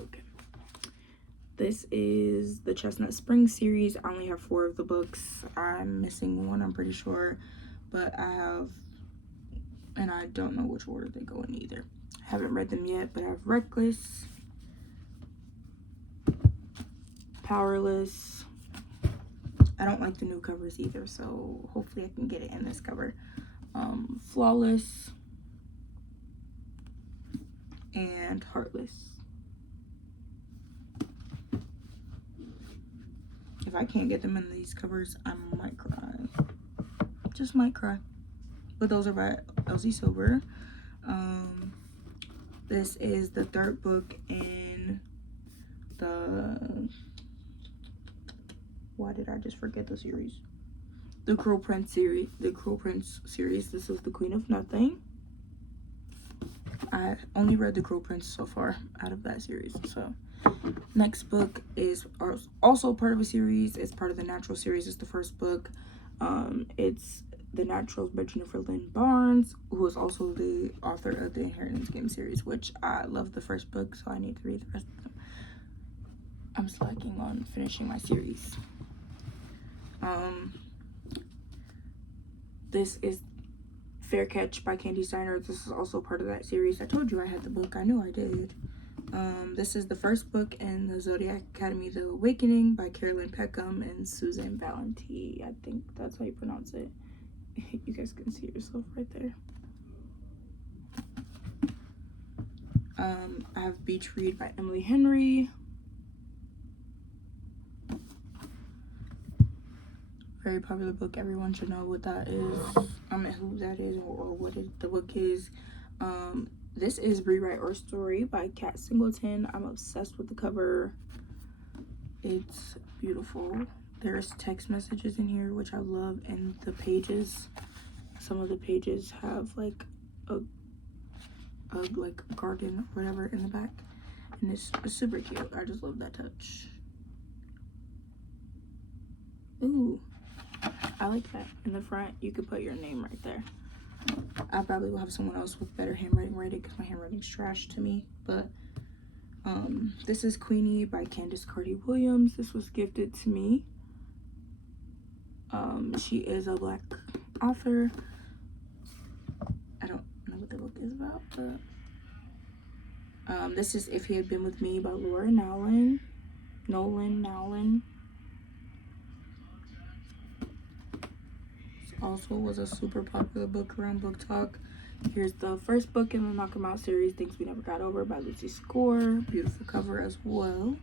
Okay. This is the Chestnut Springs series. I only have 4 of the books. I'm missing one, I'm pretty sure. But I have, and I don't know which order they go in either. I haven't read them yet, but I have Reckless, Powerless. I don't like the new covers either, so hopefully I can get it in this cover. Flawless and Heartless. If I can't get them in these covers, I might cry. Just might cry. But those are by Elsie Silver. This is the 3rd book in the... Why did I just forget the series? The Cruel Prince series. The Cruel Prince series. This is The Queen of Nothing. I only read The Cruel Prince so far out of that series. So, next book is also part of a series. It's part of the Natural series. It's the 1st book. It's The Naturals by Jennifer Lynn Barnes, who is also the author of the Inheritance Game series, which I love the 1st book, so I need to read the rest of them. I'm slacking on finishing my series. This is Fair Catch by Candy Steiner. This is also part of that series. I told you I had the book. I knew I did. This is the 1st book in the Zodiac Academy, The Awakening by Carolyn Peckham and Suzanne Valenti. I think that's how you pronounce it. You guys can see yourself right there. I have Beach Read by Emily Henry. Very popular book. Everyone should know what that is. Who that is or what the book is. This is Rewrite Our Story by Kat Singleton. I'm obsessed with the cover. It's beautiful. There's text messages in here, which I love, and the pages, some of the pages have like a garden or whatever in the back, and it's super cute. I just love that touch. Ooh, I like that. In the front, you could put your name right there. I probably will have someone else with better handwriting write it because my handwriting's trash to me. But this is Queenie by Candace Carty Williams. This was gifted to me. She is a Black author. I don't know what the book is about, but this is If He Had Been With Me by Laura Nolan. This also was a super popular book around Book Talk. Here's the first book in the Knock 'Em Out series, Things We Never Got Over by Lucy Score. Beautiful cover as well.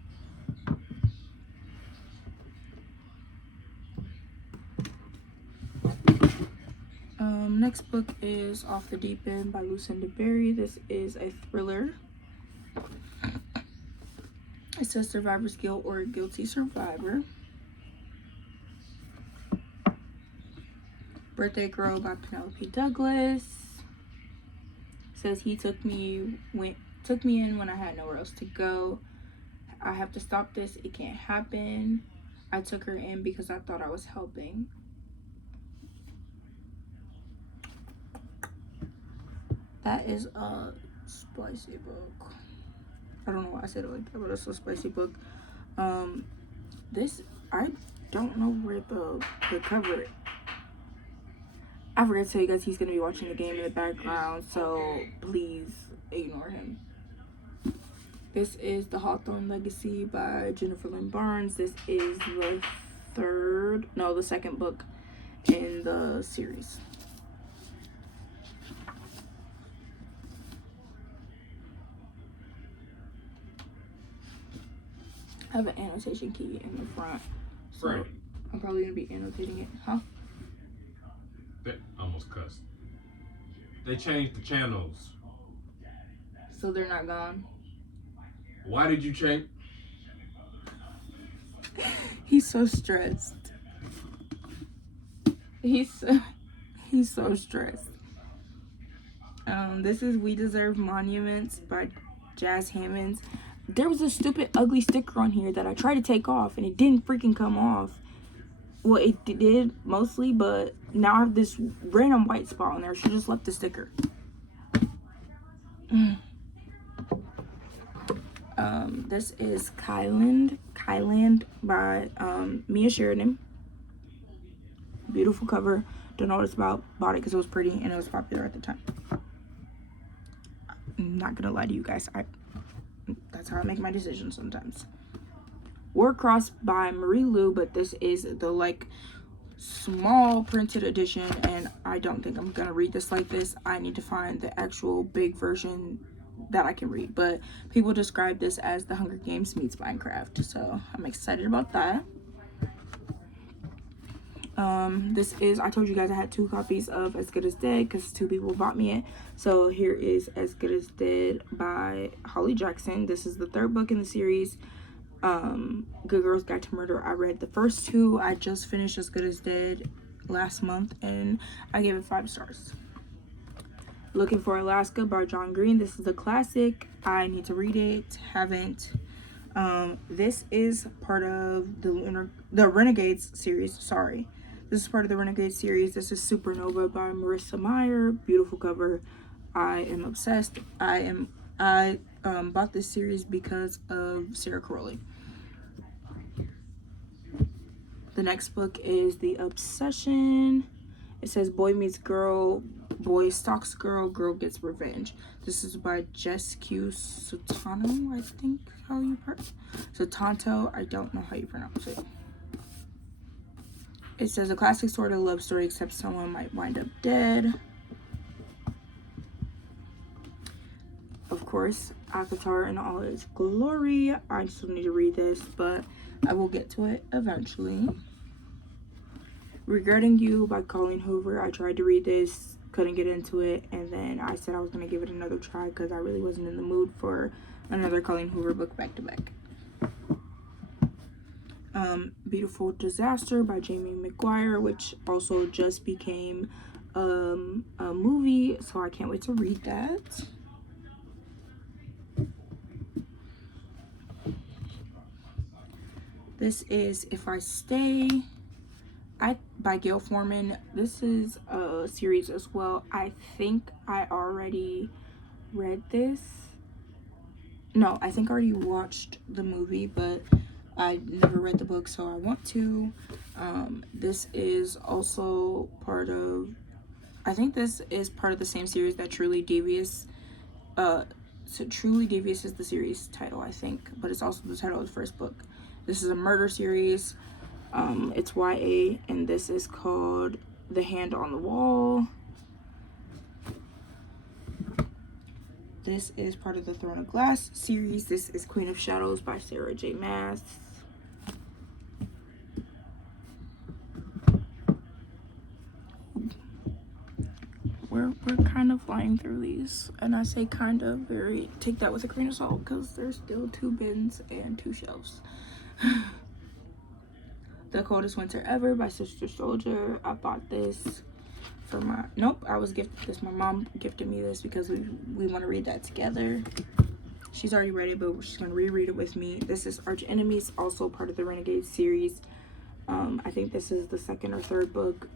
Next book is Off the Deep End by Lucinda Berry. This is a thriller. It says Survivor's Guilt or Guilty Survivor. Birthday Girl by Penelope Douglas. It says he took me in when I had nowhere else to go. I have to stop this. It can't happen. I took her in because I thought I was helping. That is a spicy book. I don't know why I said it like that, but it's a spicy book. This, I don't know where the cover. I forgot to tell you guys he's gonna be watching the game in the background, so please ignore him. This is The Hawthorne Legacy by Jennifer Lynn Barnes. This is the second book in the series. I have an annotation key in the front, so right. I'm probably gonna be annotating it. Huh? That almost cussed. They changed the channels. So they're not gone? Why did you change? He's so stressed. He's so stressed. This is We Deserve Monuments by Jazz Hammonds. There was a stupid ugly sticker on here that I tried to take off and it didn't freaking come off. Well, it did mostly, but now I have this random white spot on there. She just left the sticker. This is Kyland by Mia Sheridan. Beautiful cover. Don't know what it's about. Bought it because it was pretty and it was popular at the time. I'm not gonna lie to you guys. That's how I make my decisions sometimes. Warcross by Marie Lu, but this is the small printed edition, and I don't think I'm gonna read this like this. I need to find the actual big version that I can read, but people describe this as the Hunger Games meets Minecraft, so I'm excited about that. This is, I told you guys I had 2 copies of As Good as Dead because 2 people bought me it. So here is As Good as Dead by Holly Jackson. This is the 3rd book in the series. Good Girls Guide to Murder. I read the first 2. I just finished As Good as Dead last month and I gave it 5 stars. Looking for Alaska by John Green. This is a classic. I need to read it. Haven't. This is part of the Renegades series. Sorry. This is part of the Renegades series. This is Supernova by Marissa Meyer. Beautiful cover. I am obsessed. I bought this series because of Sarah Crowley. The next book is The Obsession. It says Boy Meets Girl, Boy Stalks Girl, Girl Gets Revenge. This is by Jess Q. Sotano, I think how you pronounce it. Sotanto, I don't know how you pronounce it. It says a classic sort of love story, except someone might wind up dead. Of course, Avatar in all its glory. I still need to read this, but I will get to it eventually. Regretting You by Colleen Hoover. I tried to read this, couldn't get into it, and then I said I was going to give it another try because I really wasn't in the mood for another Colleen Hoover book back to back. Beautiful Disaster by Jamie McGuire, which also just became a movie, so I can't wait to read that. This is If I Stay by Gail Foreman. This is a series as well. I think I already read this. No, I think I already watched the movie, but I never read the book, so I want to. This is also part of, I think this is part of the same series that Truly Devious. So Truly Devious is the series title, I think, but it's also the title of the first book. This is a murder series. It's YA, and this is called The Hand on the Wall. This is part of the Throne of Glass series. This is Queen of Shadows by Sarah J. Maas. We're kind of flying through these, and I say kind of, very, take that with a grain of salt, because there's still 2 bins and 2 shelves. The Coldest Winter Ever by Sister Soldier. I bought this for my, nope, I was gifted this. My mom gifted me this because we want to read that together. She's already read it, but she's going to reread it with me. This is Arch Enemies, also part of the Renegade series. I think this is the 2nd or 3rd book,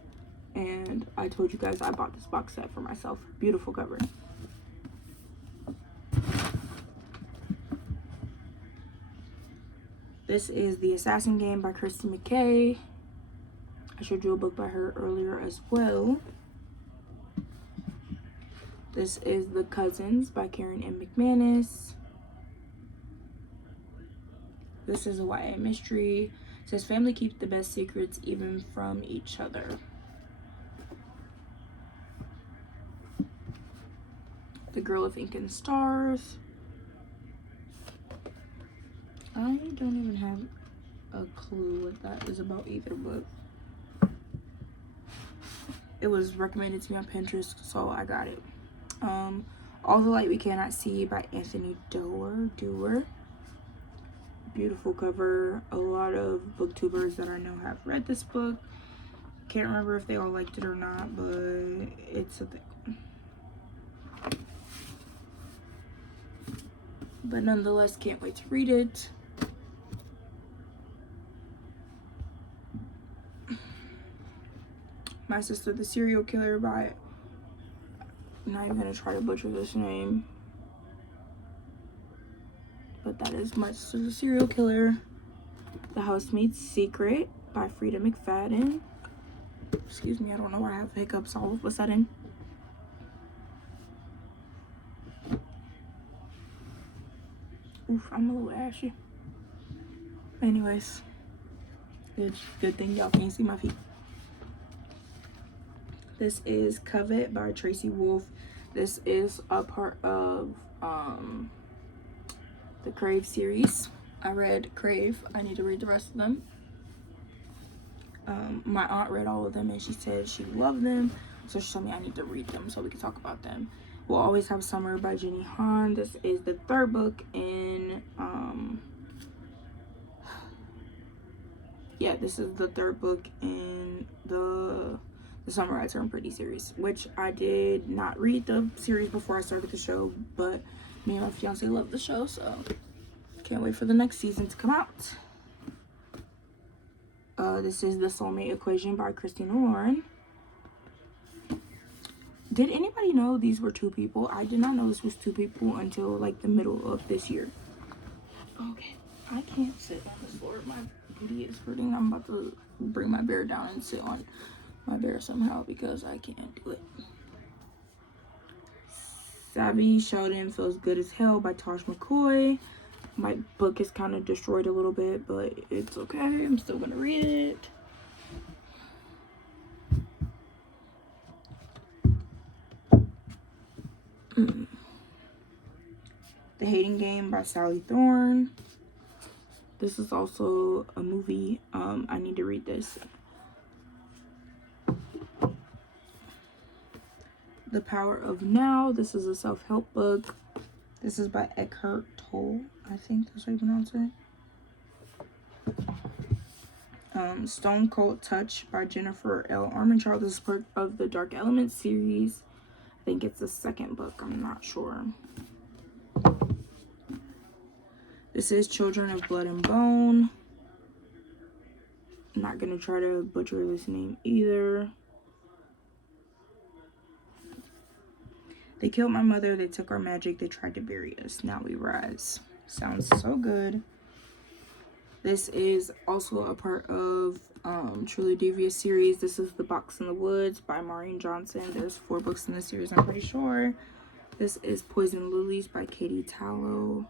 and I told you guys I bought this box set for myself. Beautiful cover. This is The Assassin Game by Christy McKay. I showed you a book by her earlier as well. This is The Cousins by Karen M. McManus. This is a YA mystery. It says family keeps the best secrets even from each other. The Girl of Ink and Stars. I don't even have a clue what that is about either, but it was recommended to me on Pinterest, so I got it. All the Light We Cannot See by Anthony Doerr. Beautiful cover. A lot of booktubers that I know have read this book. Can't remember if they all liked it or not, but it's a thing. But nonetheless, can't wait to read it. My Sister the Serial Killer by, I'm not even gonna try to butcher this name, but that is My Sister the Serial Killer. The Housemaid's Secret by Frida McFadden. Excuse me, I don't know why I have hiccups all of a sudden. Oof, I'm a little ashy. Anyways, good thing y'all can't see my feet. This is Covet by Tracy Wolff. This is a part of the Crave series. I read Crave. I need to read the rest of them. My aunt read all of them and she said she loved them, so she told me I need to read them so we can talk about them. We'll Always Have Summer by Jenny Han. This is the 3rd book in this is the 3rd book in the Summer I Turned Pretty series, which I did not read the series before I started the show, but me and my fiance love the show, so can't wait for the next season to come out. This is The Soulmate Equation by Christina Lauren. Did anybody know these were 2 people? I did not know this was 2 people until like the middle of this year. Okay, I can't sit on this floor. My booty is hurting. I'm about to bring my bear down and sit on my bear somehow because I can't do it. Savvy Sheldon Feels Good as Hell by Tosh McCoy. My book is kind of destroyed a little bit, but it's okay. I'm still gonna read it. The Hating Game by Sally Thorne. This is also a movie. I need to read this. The Power of Now. This is a self-help book. This is by Eckhart Tolle. I think that's how you pronounce it. Stone Cold Touch by Jennifer L. Armentrout. This is part of the Dark Elements series. I think it's the 2nd book. I'm not sure. This is Children of Blood and Bone. I'm not gonna try to butcher this name either. They killed my mother, they took our magic, they tried to bury us, now we rise. Sounds so good. This is also a part of Truly Devious series. This is The Box in the Woods by Maureen Johnson. There's 4 books in this series, I'm pretty sure. This is Poison Lilies by Katie Tallow.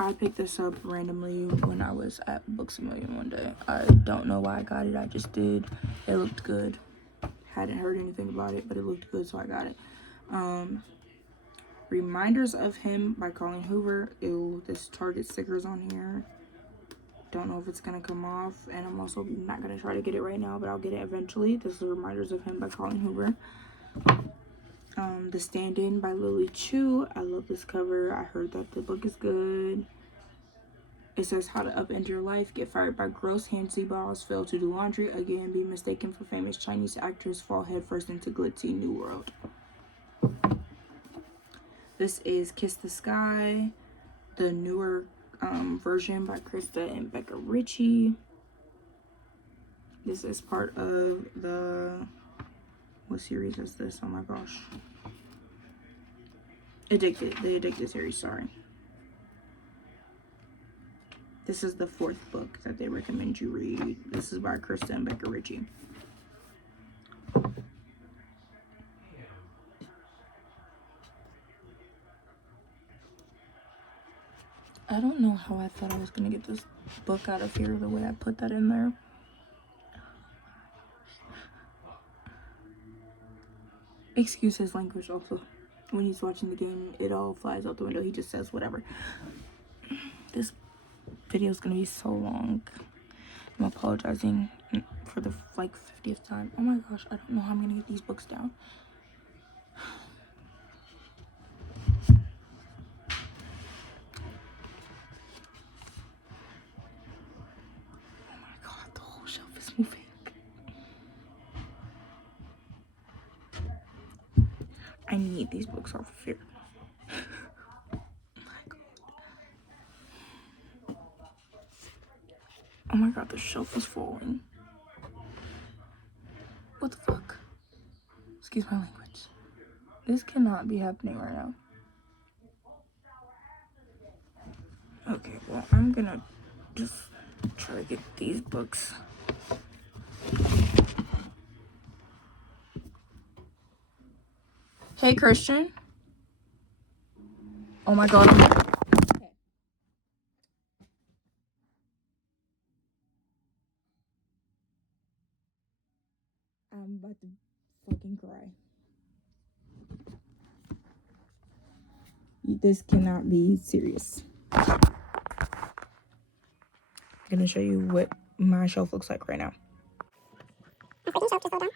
I picked this up randomly when I was at Books A Million one day. I don't know why I got it, I just did. It looked good. Hadn't heard anything about it, but it looked good, so I got it. Reminders of Him by Colleen Hoover. Ew, this Target sticker's on here. Don't know if it's gonna come off, and I'm also not gonna try to get it right now, but I'll get it eventually. This is Reminders of Him by Colleen Hoover. The Stand-In by Lily Chu. I love this cover. I heard that the book is good. It says how to upend your life, get fired by gross handsy boss, fail to do laundry again, be mistaken for famous Chinese actors, fall headfirst into glitzy new world. This is Kiss the Sky, the newer version by Krista and Becca Ritchie. This is part of the, what series is this? Oh my gosh. Addicted, the Addicted series, sorry. This is the 4th book that they recommend you read. This is by Krista and Becca Ritchie. I don't know how I thought I was gonna get this book out of here the way I put that in there. Excuse his language also. When he's watching the game, it all flies out the window. He just says whatever. This video is gonna be so long. I'm apologizing for the like 50th time. Oh my gosh, I don't know how I'm gonna get these books down. Oh my god, the whole shelf is moving. I need these books off of here. Oh my god, the shelf is falling. What the fuck? Excuse my language. This cannot be happening right now. Okay, well, I'm gonna just try to get these books. Hey, Christian. Oh my god. Okay. I'm about to fucking cry. This cannot be serious. I'm gonna show you what my shelf looks like right now. My freaking shelf just fell down.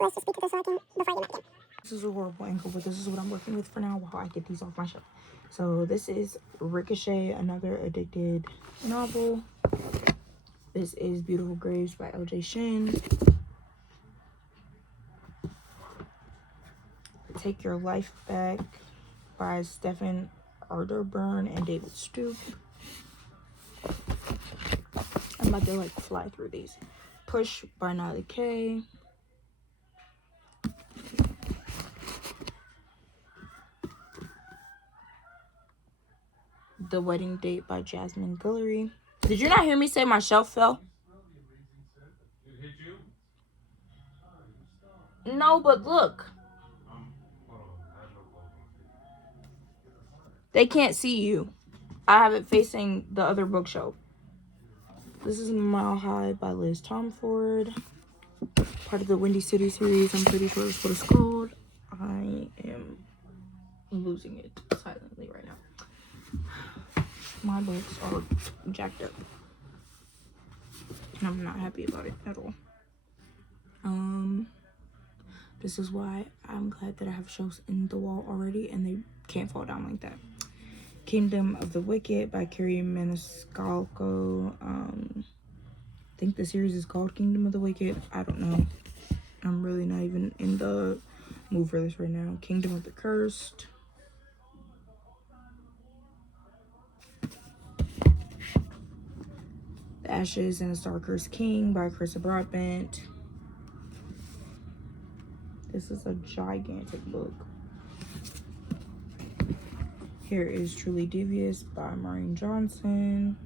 Let's just speak to this so I can, before I get mad again. This is a horrible angle, but this is what I'm working with for now while I get these off my shelf. So this is Ricochet, another addicted novel. This is Beautiful Graves by L.J. Shin. Take Your Life Back by Stephen Arterburn and David Stoop. I'm about to like fly through these. Push by Natalie K. The Wedding Date by Jasmine Guillory. Did you not hear me say my shelf fell? It hit you? No, but look. They can't see you. I have it facing the other bookshelf. This is Mile High by Liz Tomford. Part of the Windy City series. I'm pretty sure that's what it's called. I am losing it silently right now. My books are jacked up. And I'm not happy about it at all. This is why I'm glad that I have shelves in the wall already and they can't fall down like that. Kingdom of the Wicked by Carrie Maniscalco. I think the series is called Kingdom of the Wicked. I don't know. I'm really not even in the mood for this right now. Kingdom of the Cursed. Ashes and a Stalker's King by Chris Broadbent. This is a gigantic book. Here is Truly Devious by Maureen Johnson.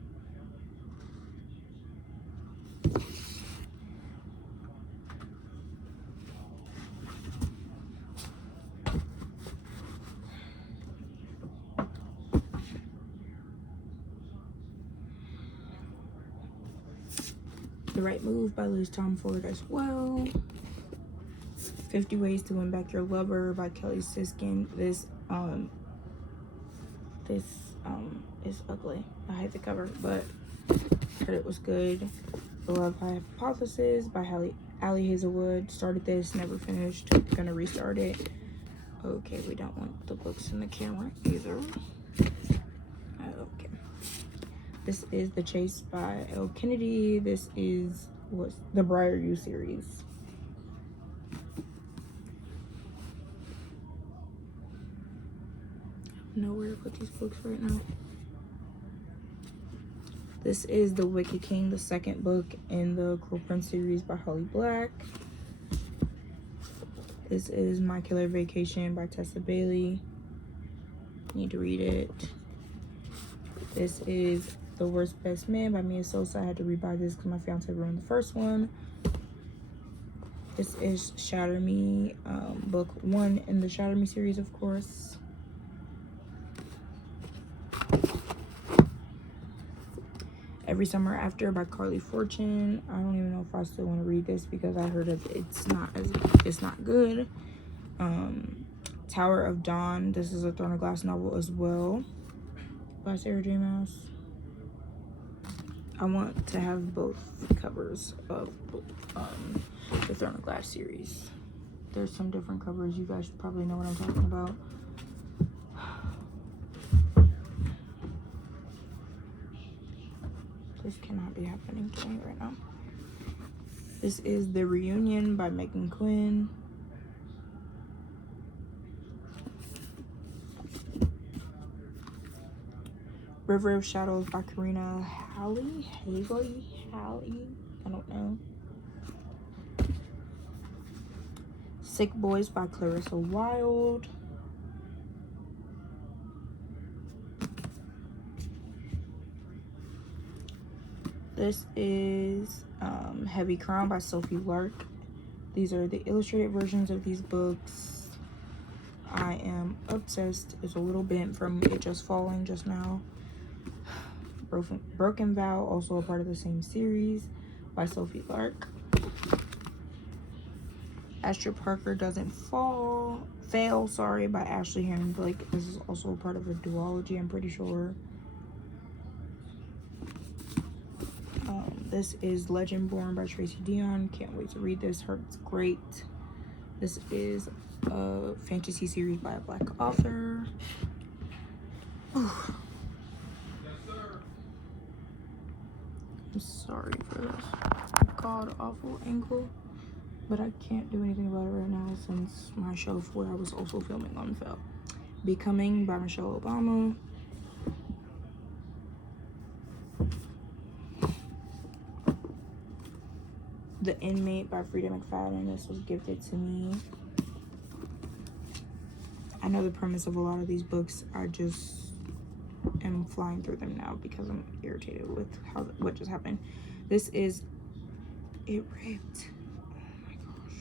The Right Move by Liz Tomford as well. 50 Ways to Win Back Your Lover by Kelly Siskin. This is ugly. I hate the cover, but I heard it was good. The Love Hypothesis by Allie Hazelwood. Started this, never finished. Gonna restart it. Okay, we don't want the books in the camera either. Okay. This is The Chase by L. Kennedy. This is what's the Briar You series. I don't know where to put these books right now. This is The Wicked King, the second book in the Cruel Prince series by Holly Black. This is My Killer Vacation by Tessa Bailey. Need to read it. This is The Worst Best Man by Mia Sosa. I had to rebuy this because my fiance ruined the first one. This is Shatter Me, book 1 in the Shatter Me series, of course. Every Summer After by Carly Fortune. I don't even know if I still want to read this because I heard it's not good. Tower of Dawn. This is a Throne of Glass novel as well by Sarah J. Maas. I want to have both covers of the Throne of Glass series. There's some different covers. You guys probably know what I'm talking about. This cannot be happening to me right now. This is The Reunion by Megan Quinn. River of Shadows by Karina Halley. I don't know. Sick Boys by Clarissa Wilde. This is Heavy Crown by Sophie Lark. These are the illustrated versions of these books. I am obsessed. It's a little bent from it just falling just now. Broken Vow, also a part of the same series by Sophie Lark. Astra Parker Doesn't Fail, by Ashley Herring Blake. This is also a part of a duology, I'm pretty sure. This is Legend Born by Tracy Dion. Can't wait to read this. Heard it's great. This is a fantasy series by a Black author. Yes, sir. I'm sorry for this god awful ankle, but I can't do anything about it right now since my shelf where I was also filming on fell. Becoming by Michelle Obama. The Inmate by Frida McFadden. This was gifted to me. I know the premise of a lot of these books. I just am flying through them now because I'm irritated with what just happened. This is It Ripped. Oh my gosh.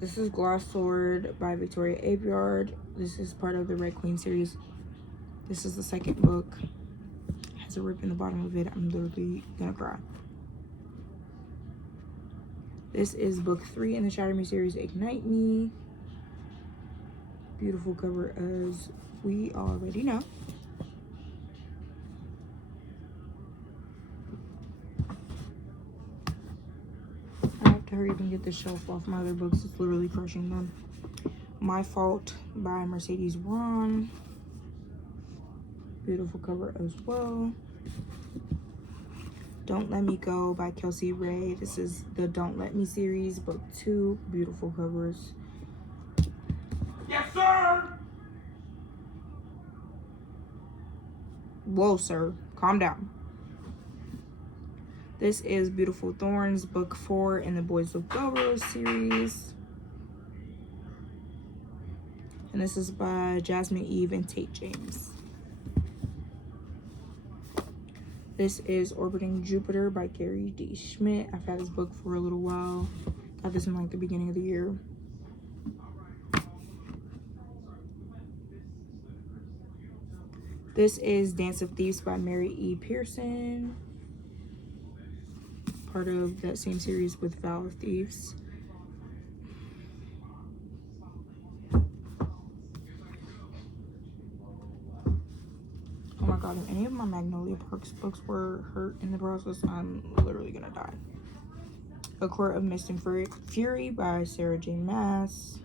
This is Glass Sword by Victoria Aveyard. This is part of the Red Queen series. This is the second book. It has a rip in the bottom of it. I'm literally gonna cry. This is book 3 in the Shatter Me series, Ignite Me. Beautiful cover as we already know. I have to hurry up and get this shelf off my other books. It's literally crushing them. My Fault by Mercedes Ron. Beautiful cover as well. Don't Let Me Go by Kelsey Ray. This is the Don't Let Me series, book 2. Beautiful covers. Yes, sir! Whoa, sir. Calm down. This is Beautiful Thorns, book 4 in the Boys of Belrose series. And this is by Jasmine Eve and Tate James. This is Orbiting Jupiter by Gary D. Schmidt. I've had this book for a little while. Got this in like the beginning of the year. This is Dance of Thieves by Mary E. Pearson. Part of that same series with Vow of Thieves. Oh my god, if any of my Magnolia Parks books were hurt in the process, I'm literally gonna die. A Court of Mist and Fury by Sarah J. Maas.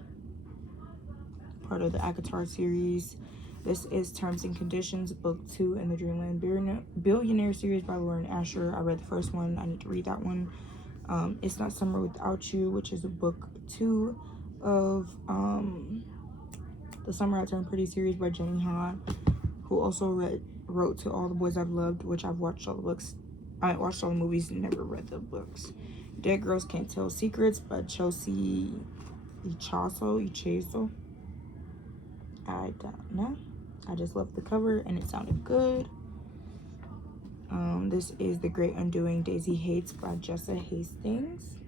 Part of the ACOTAR series. This is Terms and Conditions, book 2 in the Dreamland Billionaire series by Lauren Asher. I read the first one. I need to read that one. It's Not Summer Without You, which is a book 2 of the Summer I Turned Pretty series by Jenny Han, who also wrote To All the Boys I've Loved, which I've watched all the books. I watched all the movies and never read the books. Dead Girls Can't Tell Secrets by Chelsea Ichazo. I don't know. I just loved the cover and it sounded good. This is The Great Undoing Daisy Hates by Jessa Hastings.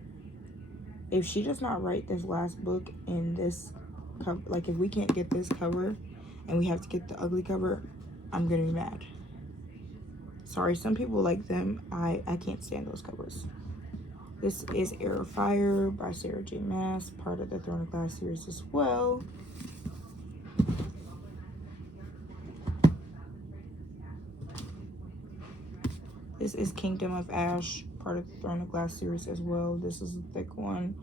If she does not write this last book in this cover, like if we can't get this cover and we have to get the ugly cover, I'm gonna be mad. Sorry, some people like them. I can't stand those covers. This is Air of Fire by Sarah J. Maas, part of the Throne of Glass series as well. This is Kingdom of Ash, part of the Throne of Glass series as well. This is a thick one.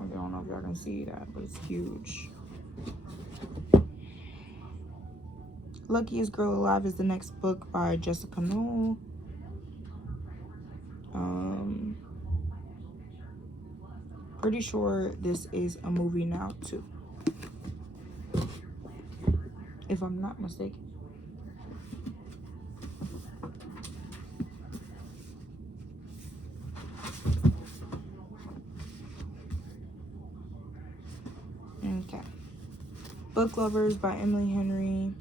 I don't know if y'all can see that, but it's huge. Luckiest Girl Alive is the next book by Jessica Knoll. Pretty sure this is a movie now too, if I'm not mistaken. Okay. Book Lovers by Emily Henry.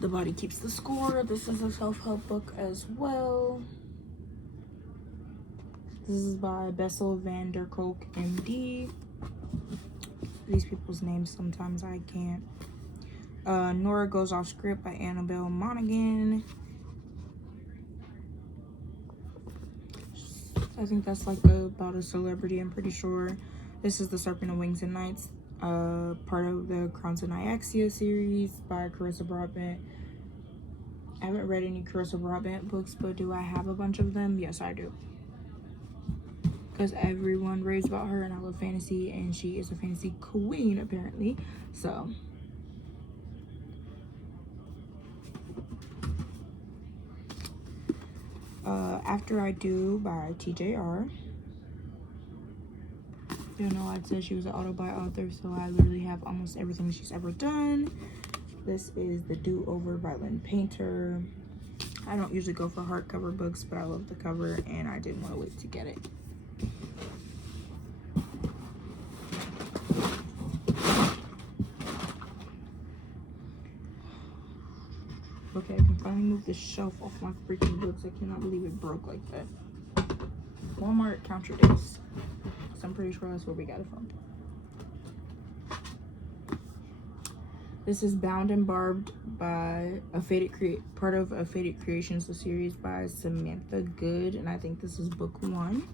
The Body Keeps the Score. This is a self-help book as well. This is by Bessel van der Kolk, MD. These people's names sometimes I can't. Nora Goes Off Script by Annabelle Monaghan. I think that's like about a celebrity, I'm pretty sure. This is The Serpent of Wings and Nights, part of the Crowns of Nyaxia series by Carissa Broadbent. I haven't read any Carissa Broadbent books, but do I have a bunch of them? Yes, I do. Because everyone raves about her, and I love fantasy, and she is a fantasy queen, apparently. So, After I Do by TJR. You know, I'd say she was an auto-buy author, so I literally have almost everything she's ever done. This is The Do-Over by Lynn Painter. I don't usually go for hardcover books, but I love the cover, and I didn't want to wait to get it. Okay, I can finally move the shelf off my freaking books. I cannot believe it broke like that. Walmart counter days. So I'm pretty sure that's where we got it from. This is Bound and Barbed by part of A Faded Creations, the series by Samantha Good, and I think this is book 1.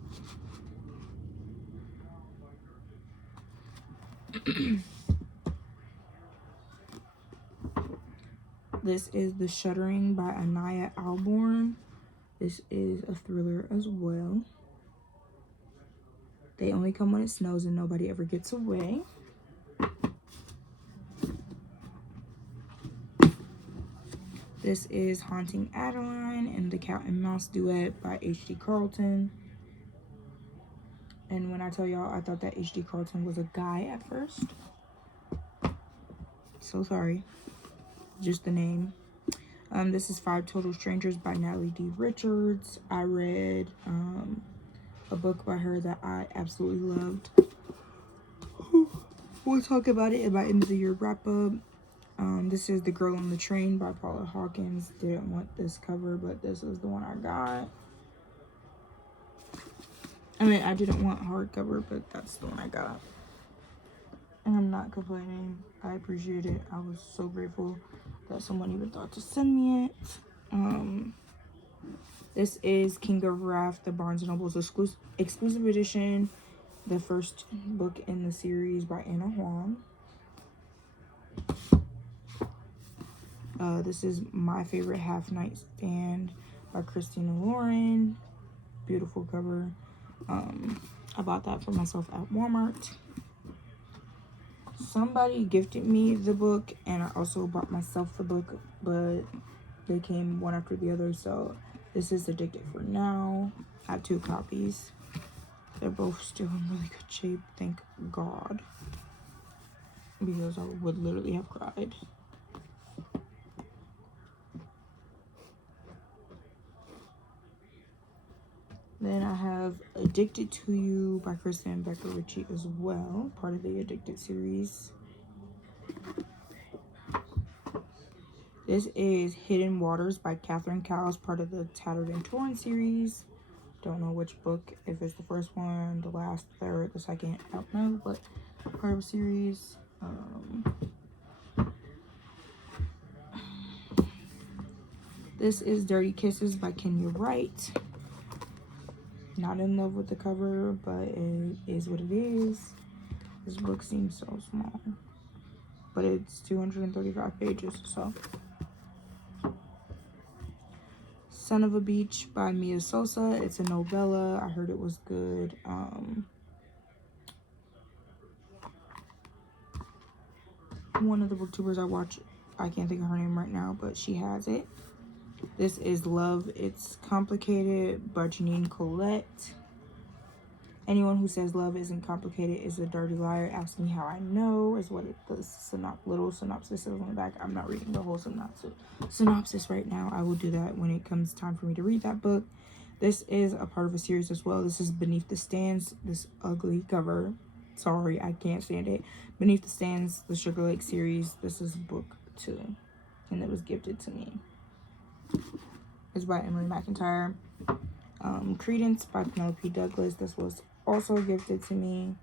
This is The Shuddering by Anaya Alborn. This is a thriller as well. They Only Come When It Snows and Nobody Ever Gets Away. This is Haunting Adeline and the Cat and Mouse Duet by H.D. Carlton. And when I tell y'all, I thought that H.D. Carlton was a guy at first. so sorry. Just the name. This is Five Total Strangers by Natalie D. Richards. I read a book by her that I absolutely loved. We'll talk about it in my end of the year wrap up. This is The Girl on the Train by Paula Hawkins. Didn't want this cover, but this is the one I got. I mean, I didn't want hardcover, but that's the one I got. And I'm not complaining. I appreciate it. I was so grateful that someone even thought to send me it. This is King of Wrath, the Barnes & Noble's exclusive edition. The first book in the series by Anna Huang. This is My Favorite Half Night Stand by Christina Lauren. Beautiful cover. I bought that for myself at Walmart. Somebody gifted me the book, and I also bought myself the book, but they came one after the other. So this is Addicted for Now. I have 2 copies. They're both still in really good shape, thank God, because I would literally have cried. Then I have Addicted to You by Kristen and Becca Ritchie as well, part of the Addicted series. This is Hidden Waters by Catherine Cowles, part of the Tattered and Torn series. Don't know which book, if it's the first one, the last, third, the second, I don't know, but part of a series. This is Dirty Kisses by Kenya Wright. Not in love with the cover, but it is what it is. This book seems so small, but it's 235 pages, so. Son of a Beach by Mia Sosa. It's a novella. I heard it was good. One of the booktubers I watch, I can't think of her name right now, but she has it. This is Love, It's Complicated by Janine Colette. Anyone who says love isn't complicated is a dirty liar. Ask me how I know is what the little synopsis says on the back. I'm not reading the whole synopsis right now. I will do that when it comes time for me to read that book. This is a part of a series as well. This is Beneath the Stands. This ugly cover. Sorry, I can't stand it. Beneath the Stands, the Sugar Lake series. This is book 2, and it was gifted to me. It's by Emily McIntyre. Credence by Penelope Douglas. This was also gifted to me.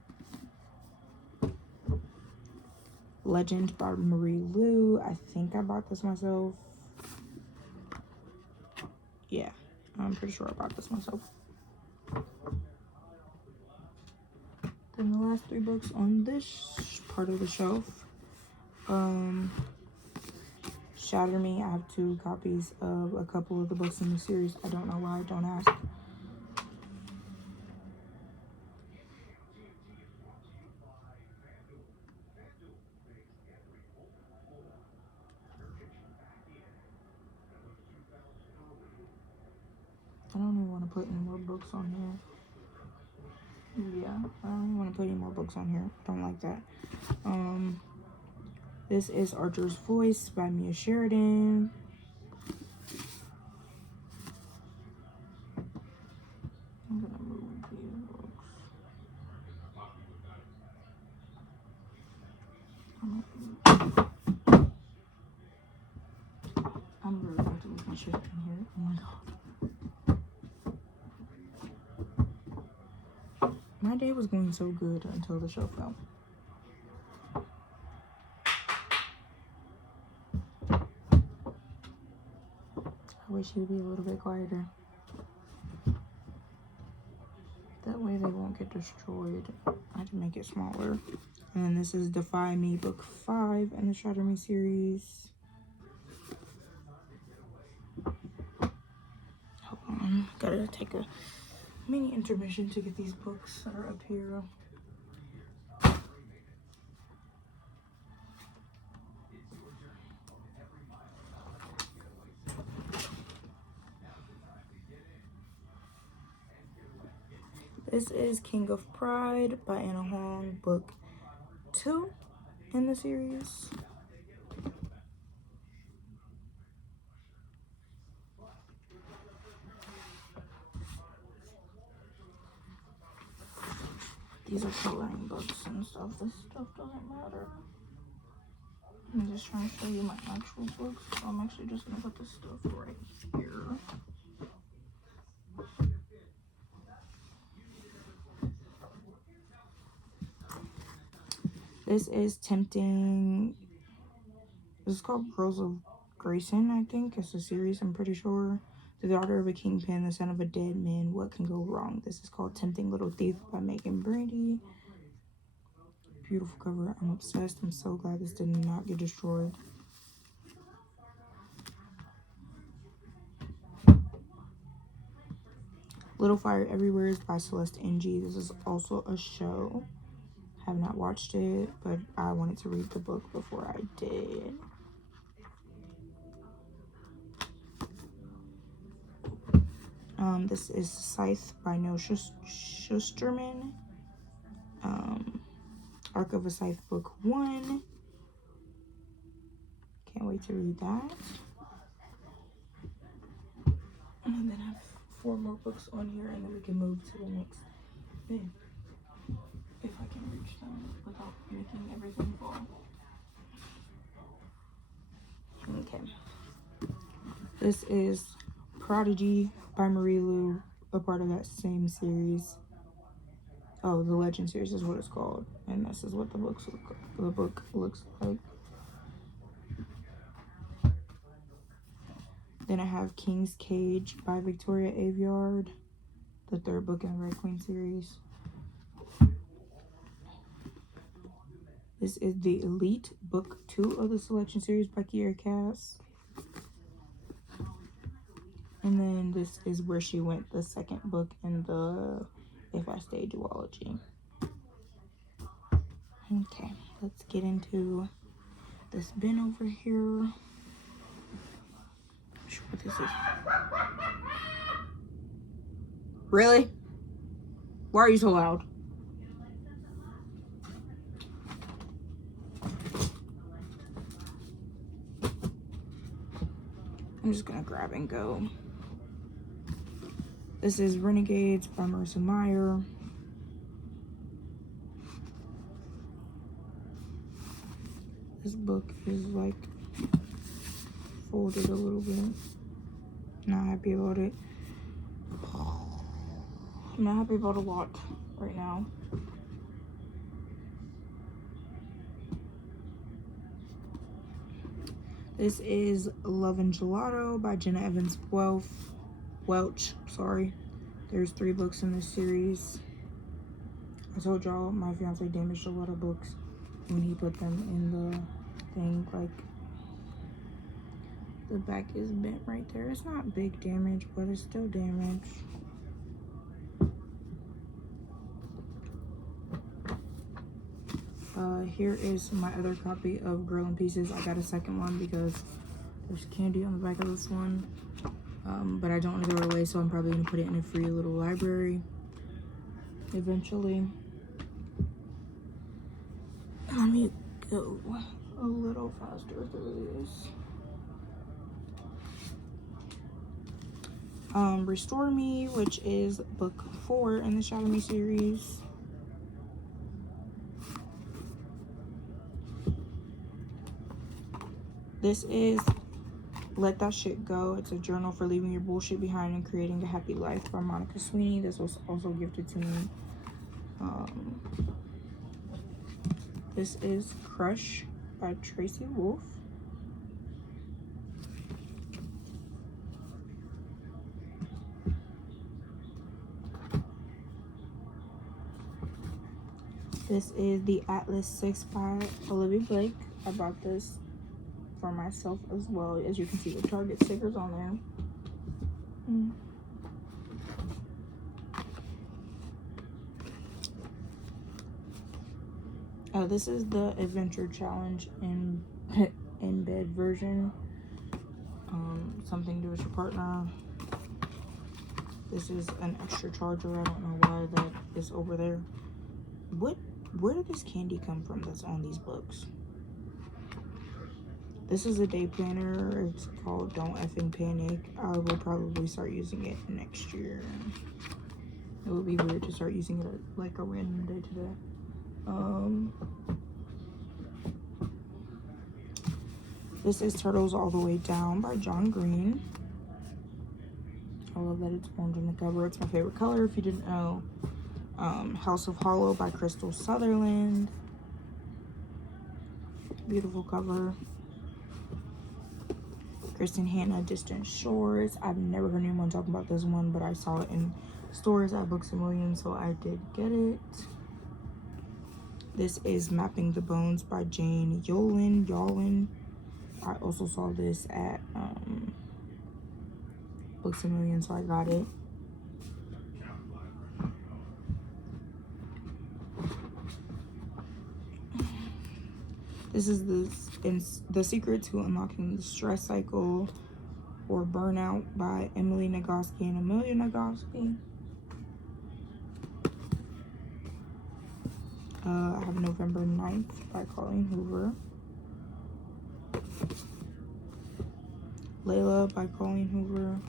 Legend by Marie Lu. I think I bought this myself. Yeah, I'm pretty sure I bought this myself. Then the last 3 books on this part of the shelf. Shatter Me. I have 2 copies of a couple of the books in the series. I don't know why, don't ask. I don't even want to put any more books on here. Yeah, I don't even want to put any more books on here. I don't like that. This is Archer's Voice by Mia Sheridan. I'm gonna move these books. I'm really about to lose my shit in here. Oh my god. My day was going so good until the show fell. I wish he would be a little bit quieter. That way they won't get destroyed. I had to make it smaller. And then this is Defy Me, book 5 in the Shatter Me series. Hold on. Gotta take a mini intermission to get these books that are up here. This is King of Pride by Anna Huang, book 2 in the series. These are coloring books and stuff. This stuff doesn't matter. I'm just trying to show you my actual books. So I'm actually just gonna put this stuff right here. This is Tempting. This is called Girls of Grayson, I think. It's a series, I'm pretty sure. The daughter of a kingpin, the son of a dead man. What can go wrong? This is called Tempting Little Thief by Brandi. Beautiful cover. I'm obsessed. I'm so glad this did not get destroyed. Little Fire Everywhere is by Celeste Ng. This is also a show. Have not watched it, but I wanted to read the book before I did. This is Scythe by Noah Schusterman. Arc of a Scythe book 1. Can't wait to read that. And then I have 4 more books on here, and then we can move to the next thing. If I can reach them without making everything fall. Okay. This is Prodigy by Marie Lu, a part of that same series. Oh, the Legend series is what it's called, and this is what the book looks like. Then I have King's Cage by Victoria Aveyard, the 3rd book in the Red Queen series. This is the Elite book 2 of the Selection series by Kiera Cass. And then this is Where She Went, the 2nd book in the If I Stay duology. Okay, let's get into this bin over here. I'm sure what this is. Really? Why are you so loud? I'm just gonna grab and go. This is Renegades by Marissa Meyer. This book is like folded a little bit. Not happy about it. I'm not happy about a lot right now. This is Love and Gelato by Jenna Evans Welch. Sorry. There's 3 books in this series. I told y'all my fiance damaged a lot of books when he put them in the thing. Like, the back is bent right there. It's not big damage, but it's still damage. Here is my other copy of Girl in Pieces. I got a second one because there's candy on the back of this one. But I don't want to throw it away, so I'm probably going to put it in a free little library eventually. Let me go a little faster through this. Restore Me, which is book 4 in the Shadow Me series. This is Let That Shit Go. It's a journal for leaving your bullshit behind and creating a happy life by Monica Sweeney. This was also gifted to me. This is Crush by Tracy Wolf. This is The Atlas 6 by Olivia Blake. I bought this for myself as well. As you can see, the Target stickers on there. Oh, this is the Adventure Challenge in bed version. Something to do with your partner. This is an extra charger. I don't know why that is over there. Where did this candy come from that's on these books? This is a day planner. It's called Don't Effing Panic. I will probably start using it next year. It would be weird to start using it like a random day today. This is Turtles All the Way Down by John Green. I love that it's orange on the cover. It's my favorite color, if you didn't know. House of Hollow by Crystal Sutherland. Beautiful cover. Kristen Hanna, Distant Shores. I've never heard anyone talk about this one, but I saw it in stores at Books A Million, so I did get it. This is Mapping the Bones by Jane Yolen. I also saw this at Books A Million, so I got it. This is the Secret to Unlocking the Stress Cycle or Burnout by Emily Nagoski and Amelia Nagoski. I have November 9th by Colleen Hoover. Layla by Colleen Hoover.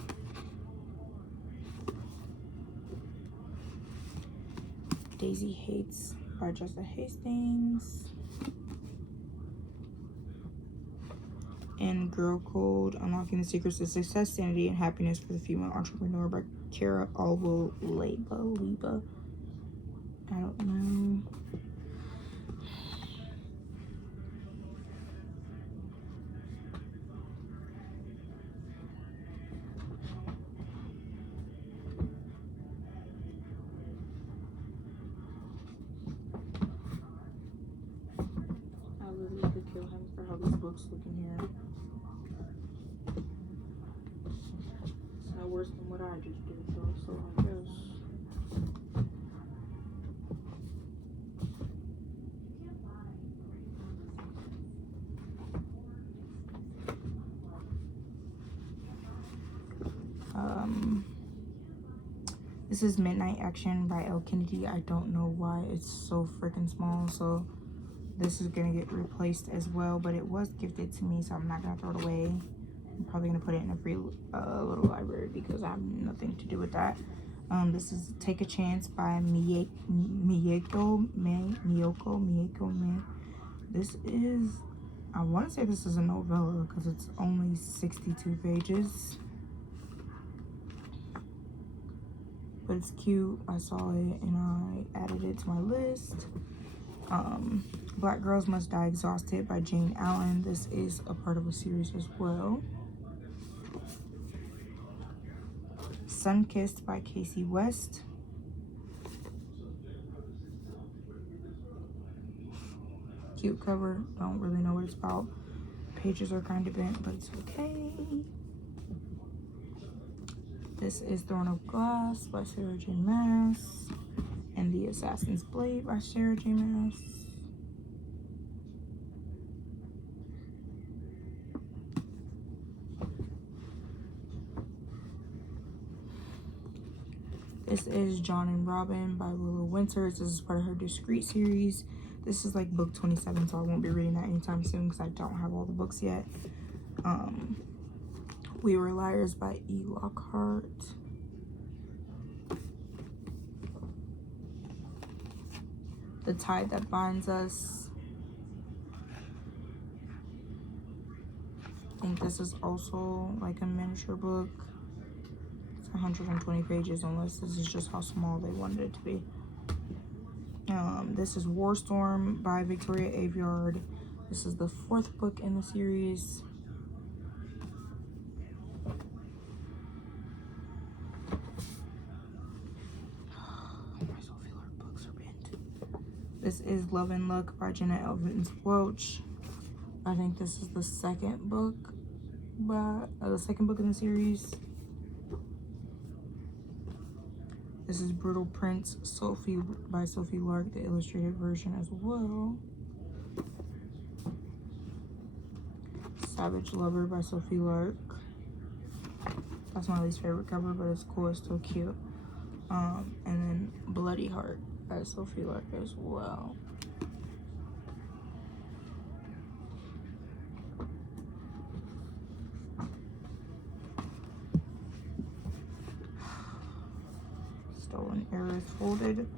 Daisy Hates by Jessica Hastings. And Girl Code, Unlocking the Secrets of Success, Sanity, and Happiness for the Female Entrepreneur by Kara Alvo-Leba. I don't know. I literally could kill him for how these books look in here. It's no worse than what I just did though, so I guess. This is Midnight Action by Elle Kennedy. I don't know why it's so freaking small, so this is gonna get replaced as well, but it was gifted to me, so I'm not gonna throw it away. I'm probably gonna put it in a free little library because I have nothing to do with that. This is Take a Chance by Miyoko Mae. This is, I want to say this is a novella because it's only 62 pages. But it's cute. I saw it and I added it to my list. Black Girls Must Die Exhausted by Jane Allen. This is a part of a series as well. Sunkissed by Casey West. Cute cover. Don't really know what it's about. Pages are kind of bent, but it's okay. This is Throne of Glass by Sarah J. Maas. And The Assassin's Blade by Sarah J. Maas. This is John and Robin by Willow Winters. This is part of her Discreet series. This is like book 27, so I won't be reading that anytime soon because I don't have all the books yet. We Were Liars by E. Lockhart. The Tide That Binds Us. I think this is also like a miniature book. It's 120 pages unless this is just how small they wanted it to be. This is War Storm by Victoria Aveyard. This is the 4th book in the series. My Sophie Lark books are bent. This is Love and Luck by Jenna Elvins Welch. I think this is the 2nd book in the series. This is Brutal Prince by Sophie Lark, the illustrated version as well. Savage Lover by Sophie Lark. That's my least favorite cover, but it's cool. It's still cute. And then Bloody Heart by Sophie Lark as well. Stolen Air is folded.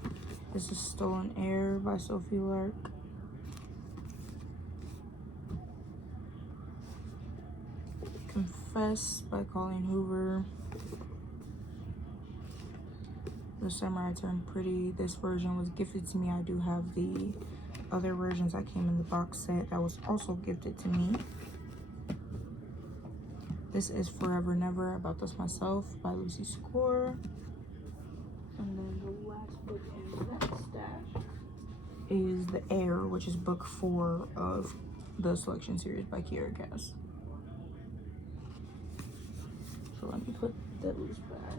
This is Stolen Air by Sophie Lark. Confess by Colleen Hoover. The Summer I Turned Pretty. This version was gifted to me. I do have the other versions that came in the box set that was also gifted to me. This is Forever Never, About This Myself by Lucy Score. And then the last book in that stash is The Air, which is book 4 of the selection series by Kiera Cass. So let me put those back.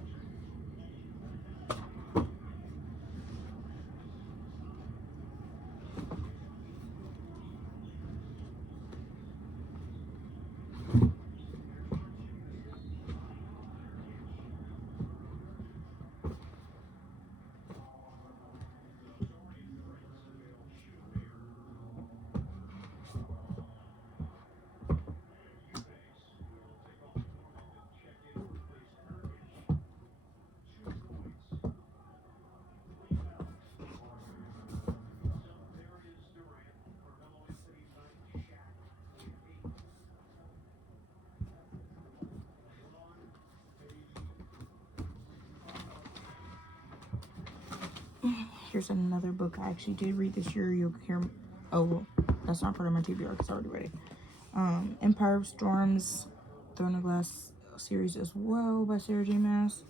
Here's another book I actually did read this year. You'll hear, oh, well, that's not part of my TBR because I already read it. Empire of Storms, Throne of Glass series as well by Sarah J. Maas.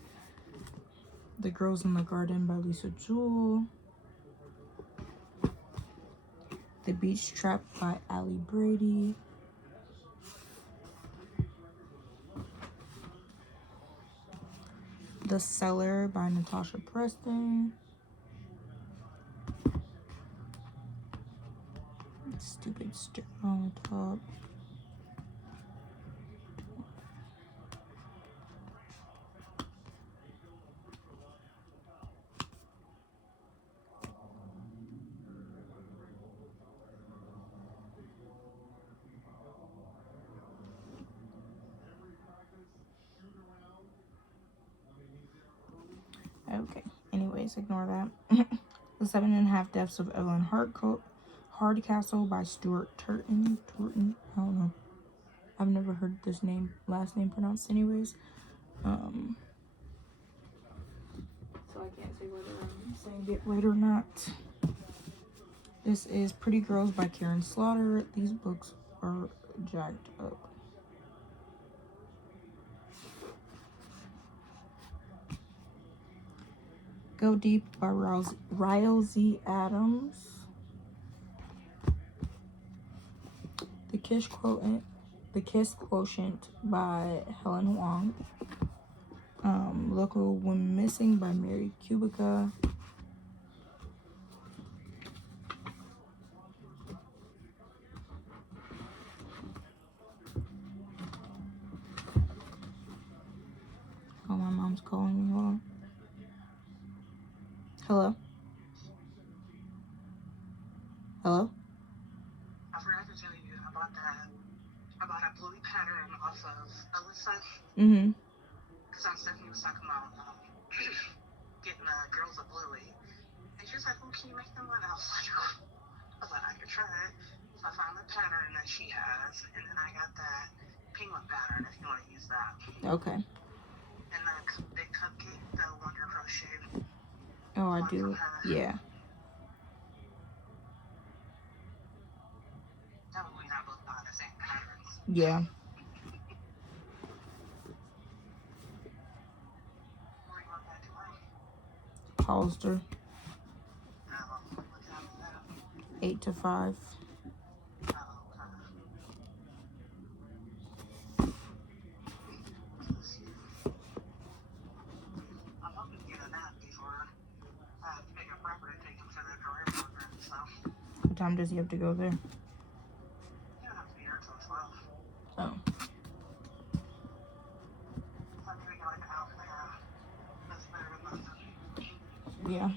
The Girls in the Garden by Lisa Jewell. The Beach Trap by Allie Brady. The Cellar by Natasha Preston. Stupid sticker on the top. Okay, anyways, ignore that. The 7.5 Deaths of Evelyn Hardcastle by Stuart Turton. I don't know. I've never heard this last name pronounced anyways. So I can't say whether I'm saying it right or not. This is Pretty Girls by Karen Slaughter. These books are jacked up. Go Deep by Riley Adams. The Kiss Quotient by Helen Huang. Local When Missing by Mary Kubica. Oh, my mom's calling me. Hold on. Hello? Hello? I forgot to tell you about that. About a bluey pattern off of Alyssa. Mm-hmm. Because Stephanie was talking about getting girls a bluey. And she was like, well, can you make them one? I was like, I could try it. So I found the pattern that she has. And then I got that penguin pattern if you want to use that. Okay. And the big cupcake, the Wonder Crochet. Oh, I do. Yeah. That would not both buy the same patterns. Yeah. Where you want that to work? Hollister. What time is that? 8 to 5. What time does he have to go there? You don't have to be here until 12. Oh. So I'm doing like an hour and a half. That's better than nothing. Yeah.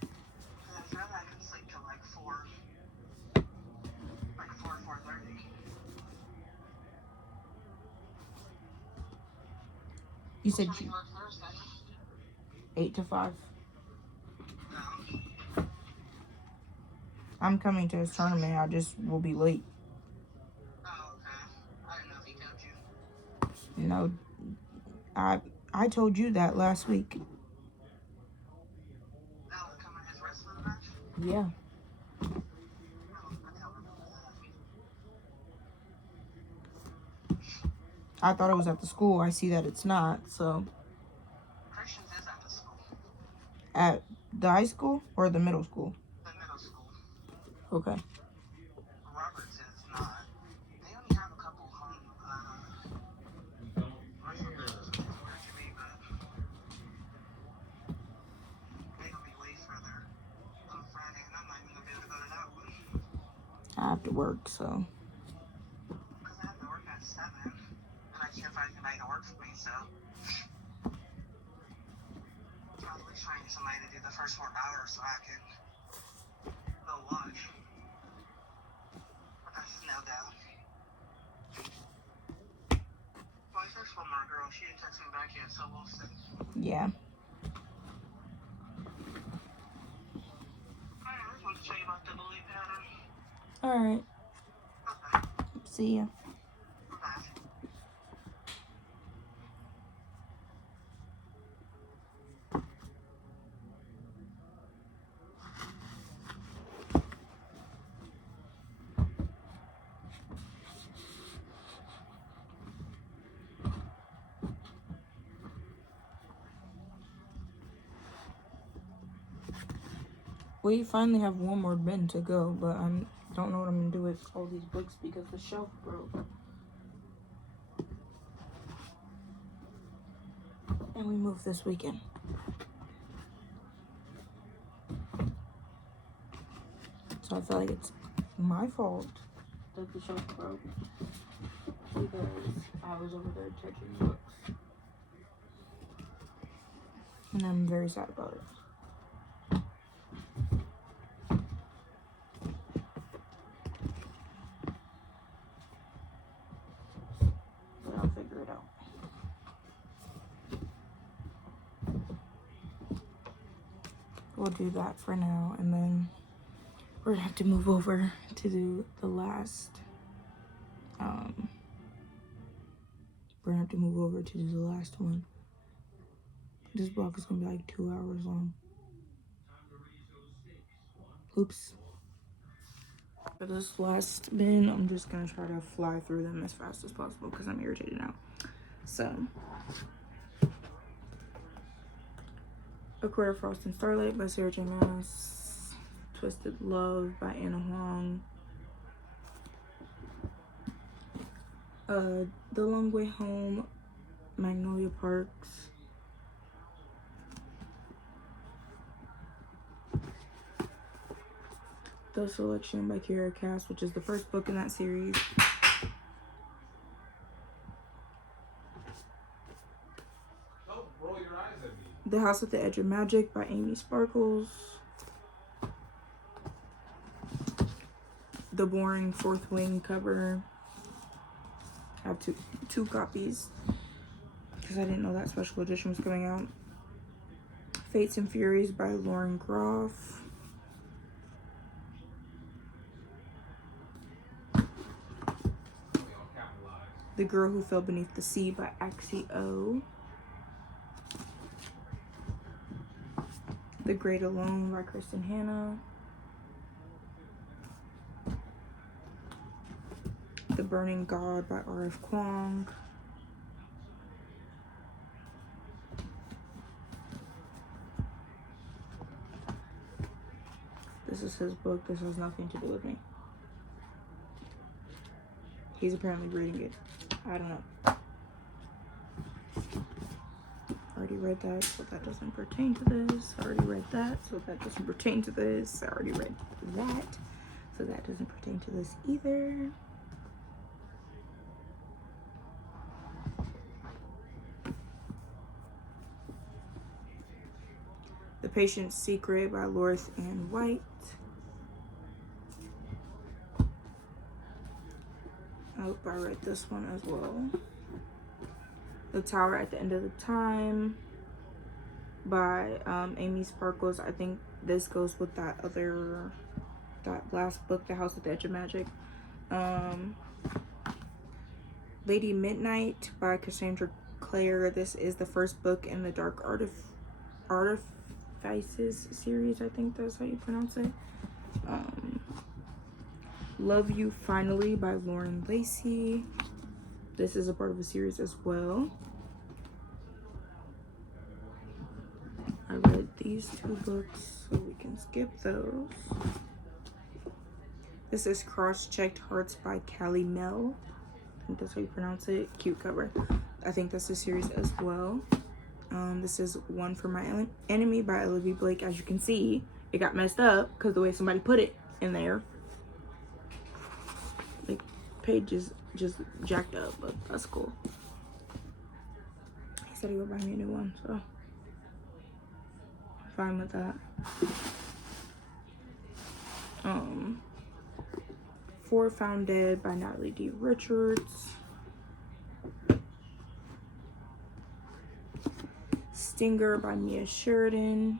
Because I feel like I can sleep till like 4. Like 4:30. You said you work Thursday? 8 to 5. I'm coming to his tournament. I just will be late. Oh, okay. I didn't know if he told you. No, I told you that last week. That was coming his wrestling match? Yeah. Oh, I don't remember that. I thought it was at the school. I see that it's not, so. Christian's is at the school. At the high school or the middle school? The middle school. Okay. Roberts is not. They only have a couple home wrestling matches, which is weird to me, but they're gonna be way further on Friday, and I'm not even gonna be able to go to that one. I have to work, so. Because I have to work at 7, and I can't find anybody to work for me, so I'll at least find somebody to do the first 4 hours so I can go watch. But that's no doubt. My first one, my girl, she didn't text me back yet, so we'll see. Yeah. I just want to tell you about the bully pattern. Alright. Okay. See ya. Bye. We finally have one more bin to go, but I don't know what I'm gonna do with all these books because the shelf broke. And we moved this weekend. So I feel like it's my fault that the shelf broke because I was over there touching books. And I'm very sad about it. But I'll figure it out. We'll do that for now, and then we're gonna have to move over to do the last we're gonna have to move over to do the last one. This block is gonna be like 2 hours long. Oops. For this last bin, I'm just gonna try to fly through them as fast as possible because I'm irritated now. So, A Quarter Frost and Starlight by Sarah J. Maas. Twisted Love by Anna Huang. The Long Way Home, Magnolia Parks. The Selection by Kiera Cass, which is the first book in that series. Don't roll your eyes at me. The House at the Edge of Magic by Amy Sparkles. The Boring Fourth Wing cover. I have two copies because I didn't know that special edition was coming out. Fates and Furies by Lauren Groff. The Girl Who Fell Beneath the Sea by Axio. The Great Alone by Kristen Hanna. The Burning God by R.F. Kuang. This is his book. This has nothing to do with me. He's apparently reading it. I don't know. Already read that, so that doesn't pertain to this. Already read that, so that doesn't pertain to this. I already read that, so that doesn't pertain to this either. The Patient's Secret by Lorith Ann White. I hope I read this one as well. The Tower at the End of the Time by Amy Sparkles. I think this goes with that other that last book, The House at the Edge of Magic. Lady Midnight by Cassandra Clare. This is the first book in the Dark Artifices series. I think that's how you pronounce it. Love You Finally by Lauren Lacey. This is a part of a series as well. I read these 2 books, so we can skip those. This is Cross-Checked Hearts by Callie Mel. I think that's how you pronounce it. Cute cover. I think that's a series as well. This is One for My Enemy by Olivia Blake. As you can see, it got messed up because the way somebody put it in there. The page is just jacked up, but that's cool. He said he would buy me a new one, so I'm fine with that. Four Found Dead by Natalie D. Richards. Stinger by Mia Sheridan.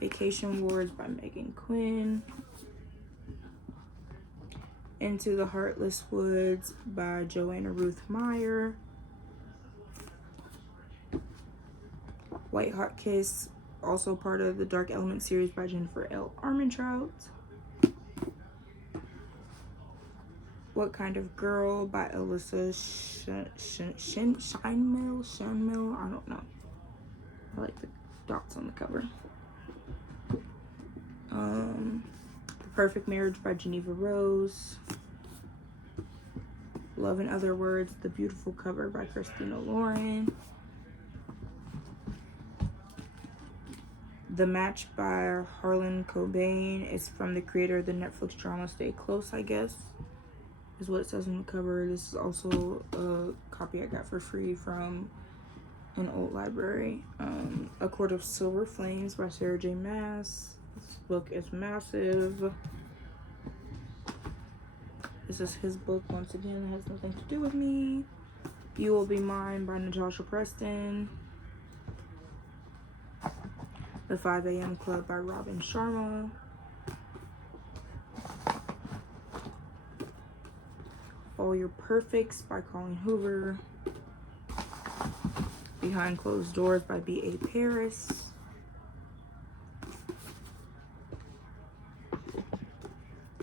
Vacation Wars by Megan Quinn. Into the Heartless Woods by Joanna Ruth Meyer. White Hot Kiss, also part of the Dark Element series by Jennifer L. Armentrout. What Kind of Girl by Alyssa Shanmel, I don't know. I like the dots on the cover. The Perfect Marriage by Geneva Rose. Love in Other Words, The Beautiful Cover by Christina Lauren. The Match by Harlan Cobain. It's from the creator of the Netflix drama Stay Close, I guess, is what it says on the cover. This is also a copy I got for free from an old library. A Court of Silver Flames by Sarah J. Maas. This book is massive. This is his book once again. It has nothing to do with me. You Will Be Mine by Natasha Preston. The 5 a.m. Club by Robin Sharma. All Your Perfects by Colleen Hoover. Behind Closed Doors by B.A. Paris.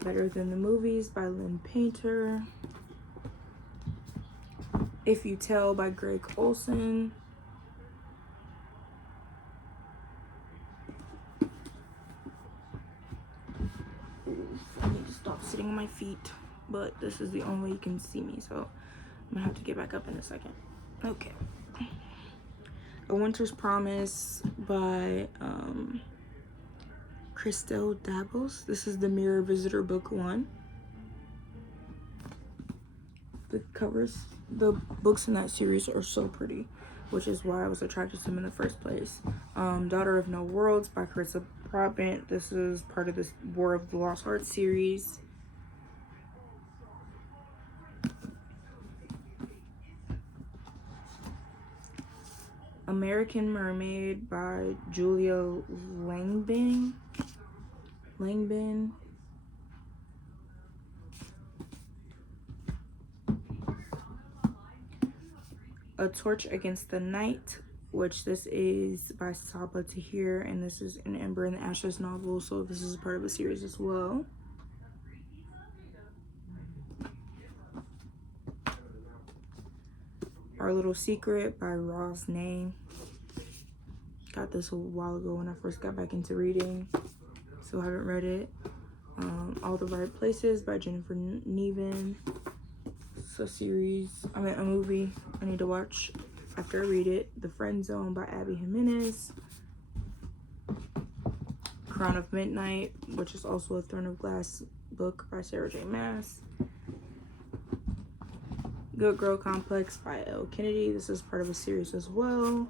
Better Than the Movies by Lynn Painter. If You Tell by Greg Olson. I need to stop sitting on my feet, but this is the only way you can see me, so I'm gonna have to get back up in a second. Okay. A Winter's Promise by Christelle Dabos. This is the Mirror Visitor Book 1. The covers, the books in that series are so pretty, which is why I was attracted to them in the first place. Daughter of No Worlds by Carissa Broadbent. This is part of this War of the Lost Hearts series. American Mermaid by Julia Langbin. A Torch Against the Night, which this is by Saba Tahir, and this is an Ember in the Ashes novel, so this is part of a series as well. Our Little Secret by Roz Nay. Got this a while ago when I first got back into reading, so I haven't read it. All the Right Places by Jennifer Niven. It's a series, a movie I need to watch after I read it. The Friend Zone by Abby Jimenez. Crown of Midnight, which is also a Throne of Glass book by Sarah J. Maas. Good Girl Complex by Elle Kennedy. This is part of a series as well.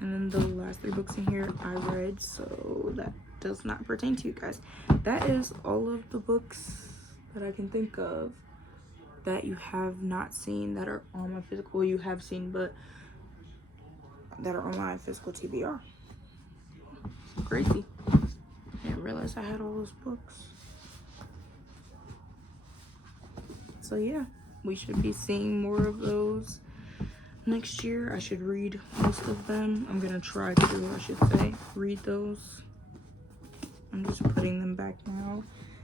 And then the last 3 books in here I read, so that does not pertain to you guys. That is all of the books that I can think of that you have not seen that are on my physical. You have seen, but that are on my physical TBR. Crazy. Didn't realize I had all those books. So yeah, we should be seeing more of those next year. I should read most of them. I'm gonna try to, I should say, read those. I'm just putting them back now.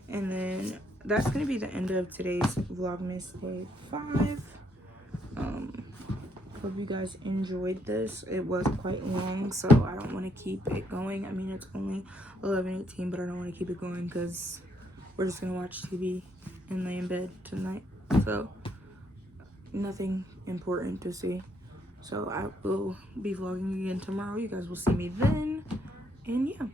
And then that's gonna be the end of today's Vlogmas Day 5. Hope you guys enjoyed this. It was quite long, so I don't want to keep it going. I mean, it's only 11:18, but I don't want to keep it going because we're just gonna watch TV and lay in bed tonight. So nothing important to see. So I will be vlogging again tomorrow. You guys will see me then. And yeah.